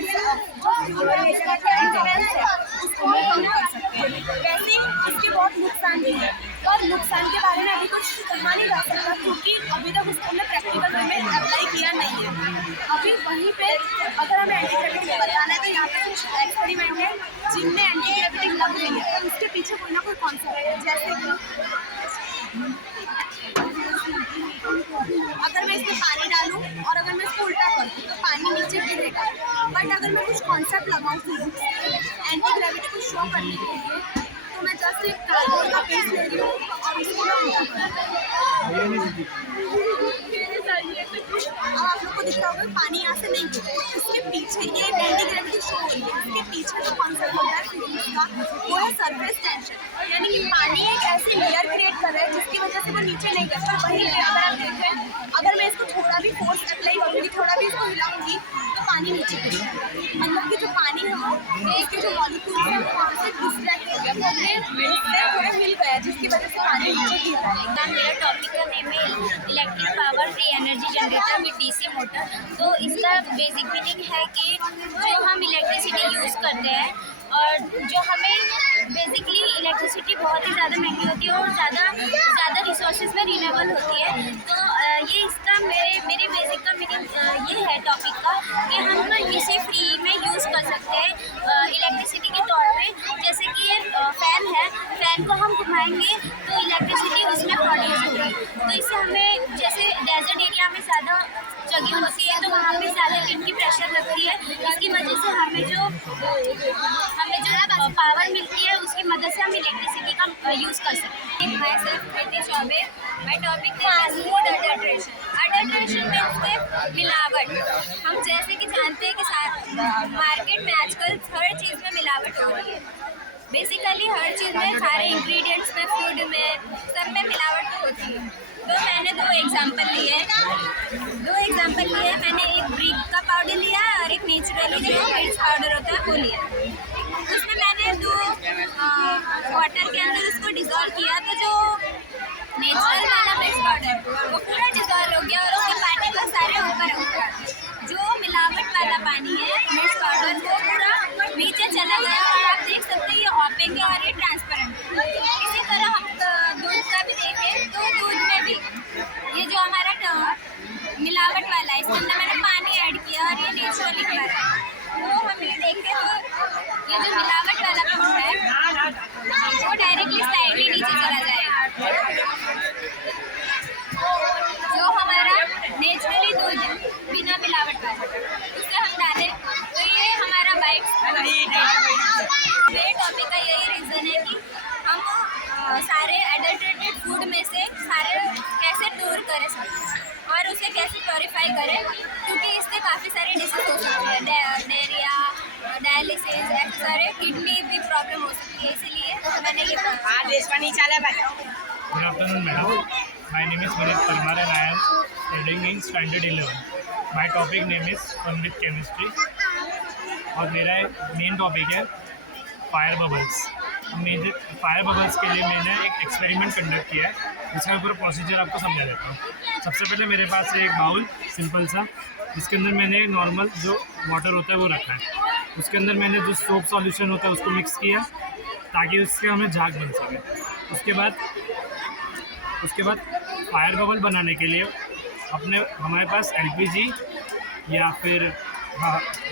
फ्यूल का एक्सपेंस है उसको हम कम कर सकते हैं। वैसे इसके बहुत नुकसान भी है और नुकसान के बारे में अभी कुछ कहा नहीं जा सकता क्योंकि अभी तक उसको हमने प्रैक्टिकल वे में अप्लाई किया नहीं है। अभी वहीं पे अगर हमें एंटी ग्रेविटी को बताना है तो यहाँ पे कुछ एक्सपेरिमेंट है जिनमें एंटी ग्रेविटी लग रही है, तो उसके पीछे कोई ना कोई कॉन्सेप्ट है। जैसे कि अगर मैं इसमें पानी डालूं और अगर मैं इसको उल्टा करूं तो पानी नीचे गिरेगा, बट अगर मैं कुछ कॉन्सेप्ट लगाऊं एंटी ग्रेविटी को शो करने के लिए तो मैं जस्ट एक कार्डबोर्ड का पीस ले रही हूँ और इसको मैं उल्टा करूँ। अब आप लोग को दिखता होगा पानी यहाँ से नहीं गिरा, इसके पीछे ये एंटी ग्रेविटी शो हो रही है। इसके पीछे जो कॉन्सेप्ट होता है फिजिक्स का वो है सरफेस टेंशन, यानी कि पानी एक ऐसी लेयर क्रिएट कर रहा है जिसकी वजह से वो नीचे नहीं गिरता। वहीं पे अगर आप देखें, अगर मैं इसको थोड़ा भी फोर्स अप्लाई करूँगी, थोड़ा भी इसको हिलाऊंगी तो पानी नीचे गिरेगा। मतलब कि जो पानी है इसके जो मॉलिक्यूल्स हैं वो वहाँ से डिस्ट्रैक्ट हो गया, थोड़ा हिल गया जिसकी वजह से पानी नीचे गिर रहा है। मेरा टॉपिक का नेम है electric power free energy generator with DC motor. तो इसका बेसिक मीनिंग है कि जो हम इलेक्ट्रिसिटी यूज़ करते हैं और जो हमें बेसिकली इलेक्ट्रिसिटी बहुत ही ज़्यादा महंगी होती है और ज़्यादा रिसोर्सेज में रिन्यूएबल होती है। तो ये इसका मेरे बेसिक का मीनिंग ये है टॉपिक का कि हम इसे फ्री में यूज़ कर सकते हैं इलेक्ट्रिसिटी के तौर पे। जैसे कि ये फ़ैन है, फ़ैन को हम घुमाएंगे तो इलेक्ट्रिसिटी उसमें प्रोड्यूस होगी। तो इससे हमें जैसे डेजर्ट एरिया में ज़्यादा जगह होती है तो वहाँ पे ज़्यादा विंड की प्रेशर लगती है, इसकी वजह से हमें जो पावर मिलती है उसकी मदद से हम इलेक्ट्रिसिटी का यूज़ कर सकते हैं। मैं सिर्फ कृति चौबे, मैं टॉपिक अडल्ट्रेशन। अडल्ट्रेशन में उसके मिलावट, हम जैसे कि जानते हैं कि मार्केट में आजकल हर चीज़ में मिलावट हो रही है। बेसिकली हर चीज़ में, सारे इंग्रेडिएंट्स में, फूड में, सब में मिलावट तो होती है। तो मैंने दो एग्जांपल लिए हैं। मैंने एक ब्रिक का पाउडर लिया और एक नेचुरली जो मिर्च पाउडर होता है वो लिया। उसमें मैंने दो वाटर के अंदर उसको डिज़ोल्व किया तो जो नेचुरल वाला मिर्च पाउडर वो पूरा डिज़ोल्व हो गया और उसके पानी का सारे ऊपर हो गया। जो मिलावट वाला पानी है मिर्च पाउडर वो पूरा नीचे चला गया और आप देख सकते हैं ये ओपेक है और ये ट्रांसपेरेंट जो मिलावट वाला फूड है वो डायरेक्टली स्लाइडली नीचे चला जाएगा। जो हमारा नेचुरली दूध है बिना मिलावट वाला उसे हम डालें तो ये हमारा वाइट मेरे टॉपिक का यही रीज़न है कि हम सारे एडल्ट्रेटेड फूड में से सारे कैसे दूर कर सकते हैं और उसे कैसे प्योरीफाई करें, क्योंकि इससे काफ़ी सारे डिसीज हो सकते हैं, डायरिया, डायलिसिस, ऐसे सारे किडनी भी प्रॉब्लम हो सकती है, इसीलिए मैंने ये Good afternoon, madam. My name is Vinit Parmar and I am studying in Standard 11. My topic name is Fun with Chemistry. और मेरा मेन टॉपिक है फायर बबल्स। मेरे फायर बबल्स के लिए मैंने एक एक्सपेरिमेंट कंडक्ट किया है, जिसका पूरा प्रोसीजर आपको समझा देता हूँ। सबसे पहले मेरे पास है एक बाउल सिंपल सा, जिसके अंदर मैंने नॉर्मल जो वाटर होता है वो रखा है। उसके अंदर मैंने जो सोप सॉल्यूशन होता है उसको मिक्स किया ताकि उससे हमें झाग बन सके। उसके बाद फायर बबल बनाने के लिए हमारे पास LPG या फिर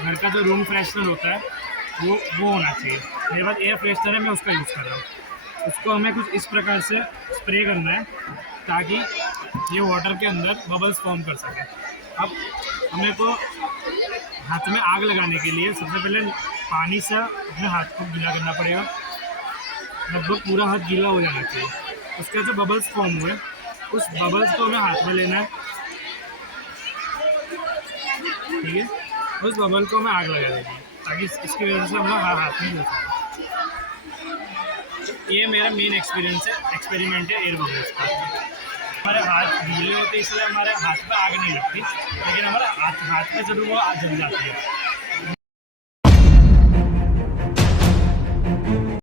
घर का जो रूम फ्रेशनर होता है वो होना चाहिए। मेरे पास एयर फ्रेशनर है, मैं उसका यूज़ कर रहा हूँ। उसको हमें कुछ इस प्रकार से स्प्रे करना है ताकि ये वाटर के अंदर बबल्स फॉर्म कर सके। अब हमें को हाथ में आग लगाने के लिए सबसे पहले पानी से अपने हाथ को गीला करना पड़ेगा, लगभग पूरा हाथ गीला हो जाना चाहिए। उसके जो बबल्स फॉर्म हुए उस बबल्स को हमें हाथ में लेना है, ठीक है। उस बबल को हमें आग लगा देनी है ताकि इसकी वजह से हम लोग हाथ में ले सकें। ये मेरा मेन एक्सपेरिमेंट है एयर बबल्स का। हमारे हाथ गीले होते हैं इसलिए हमारे हाथ पे आग नहीं लगती, लेकिन हमारे हाथ पे जरूर वो आग जल जाती है।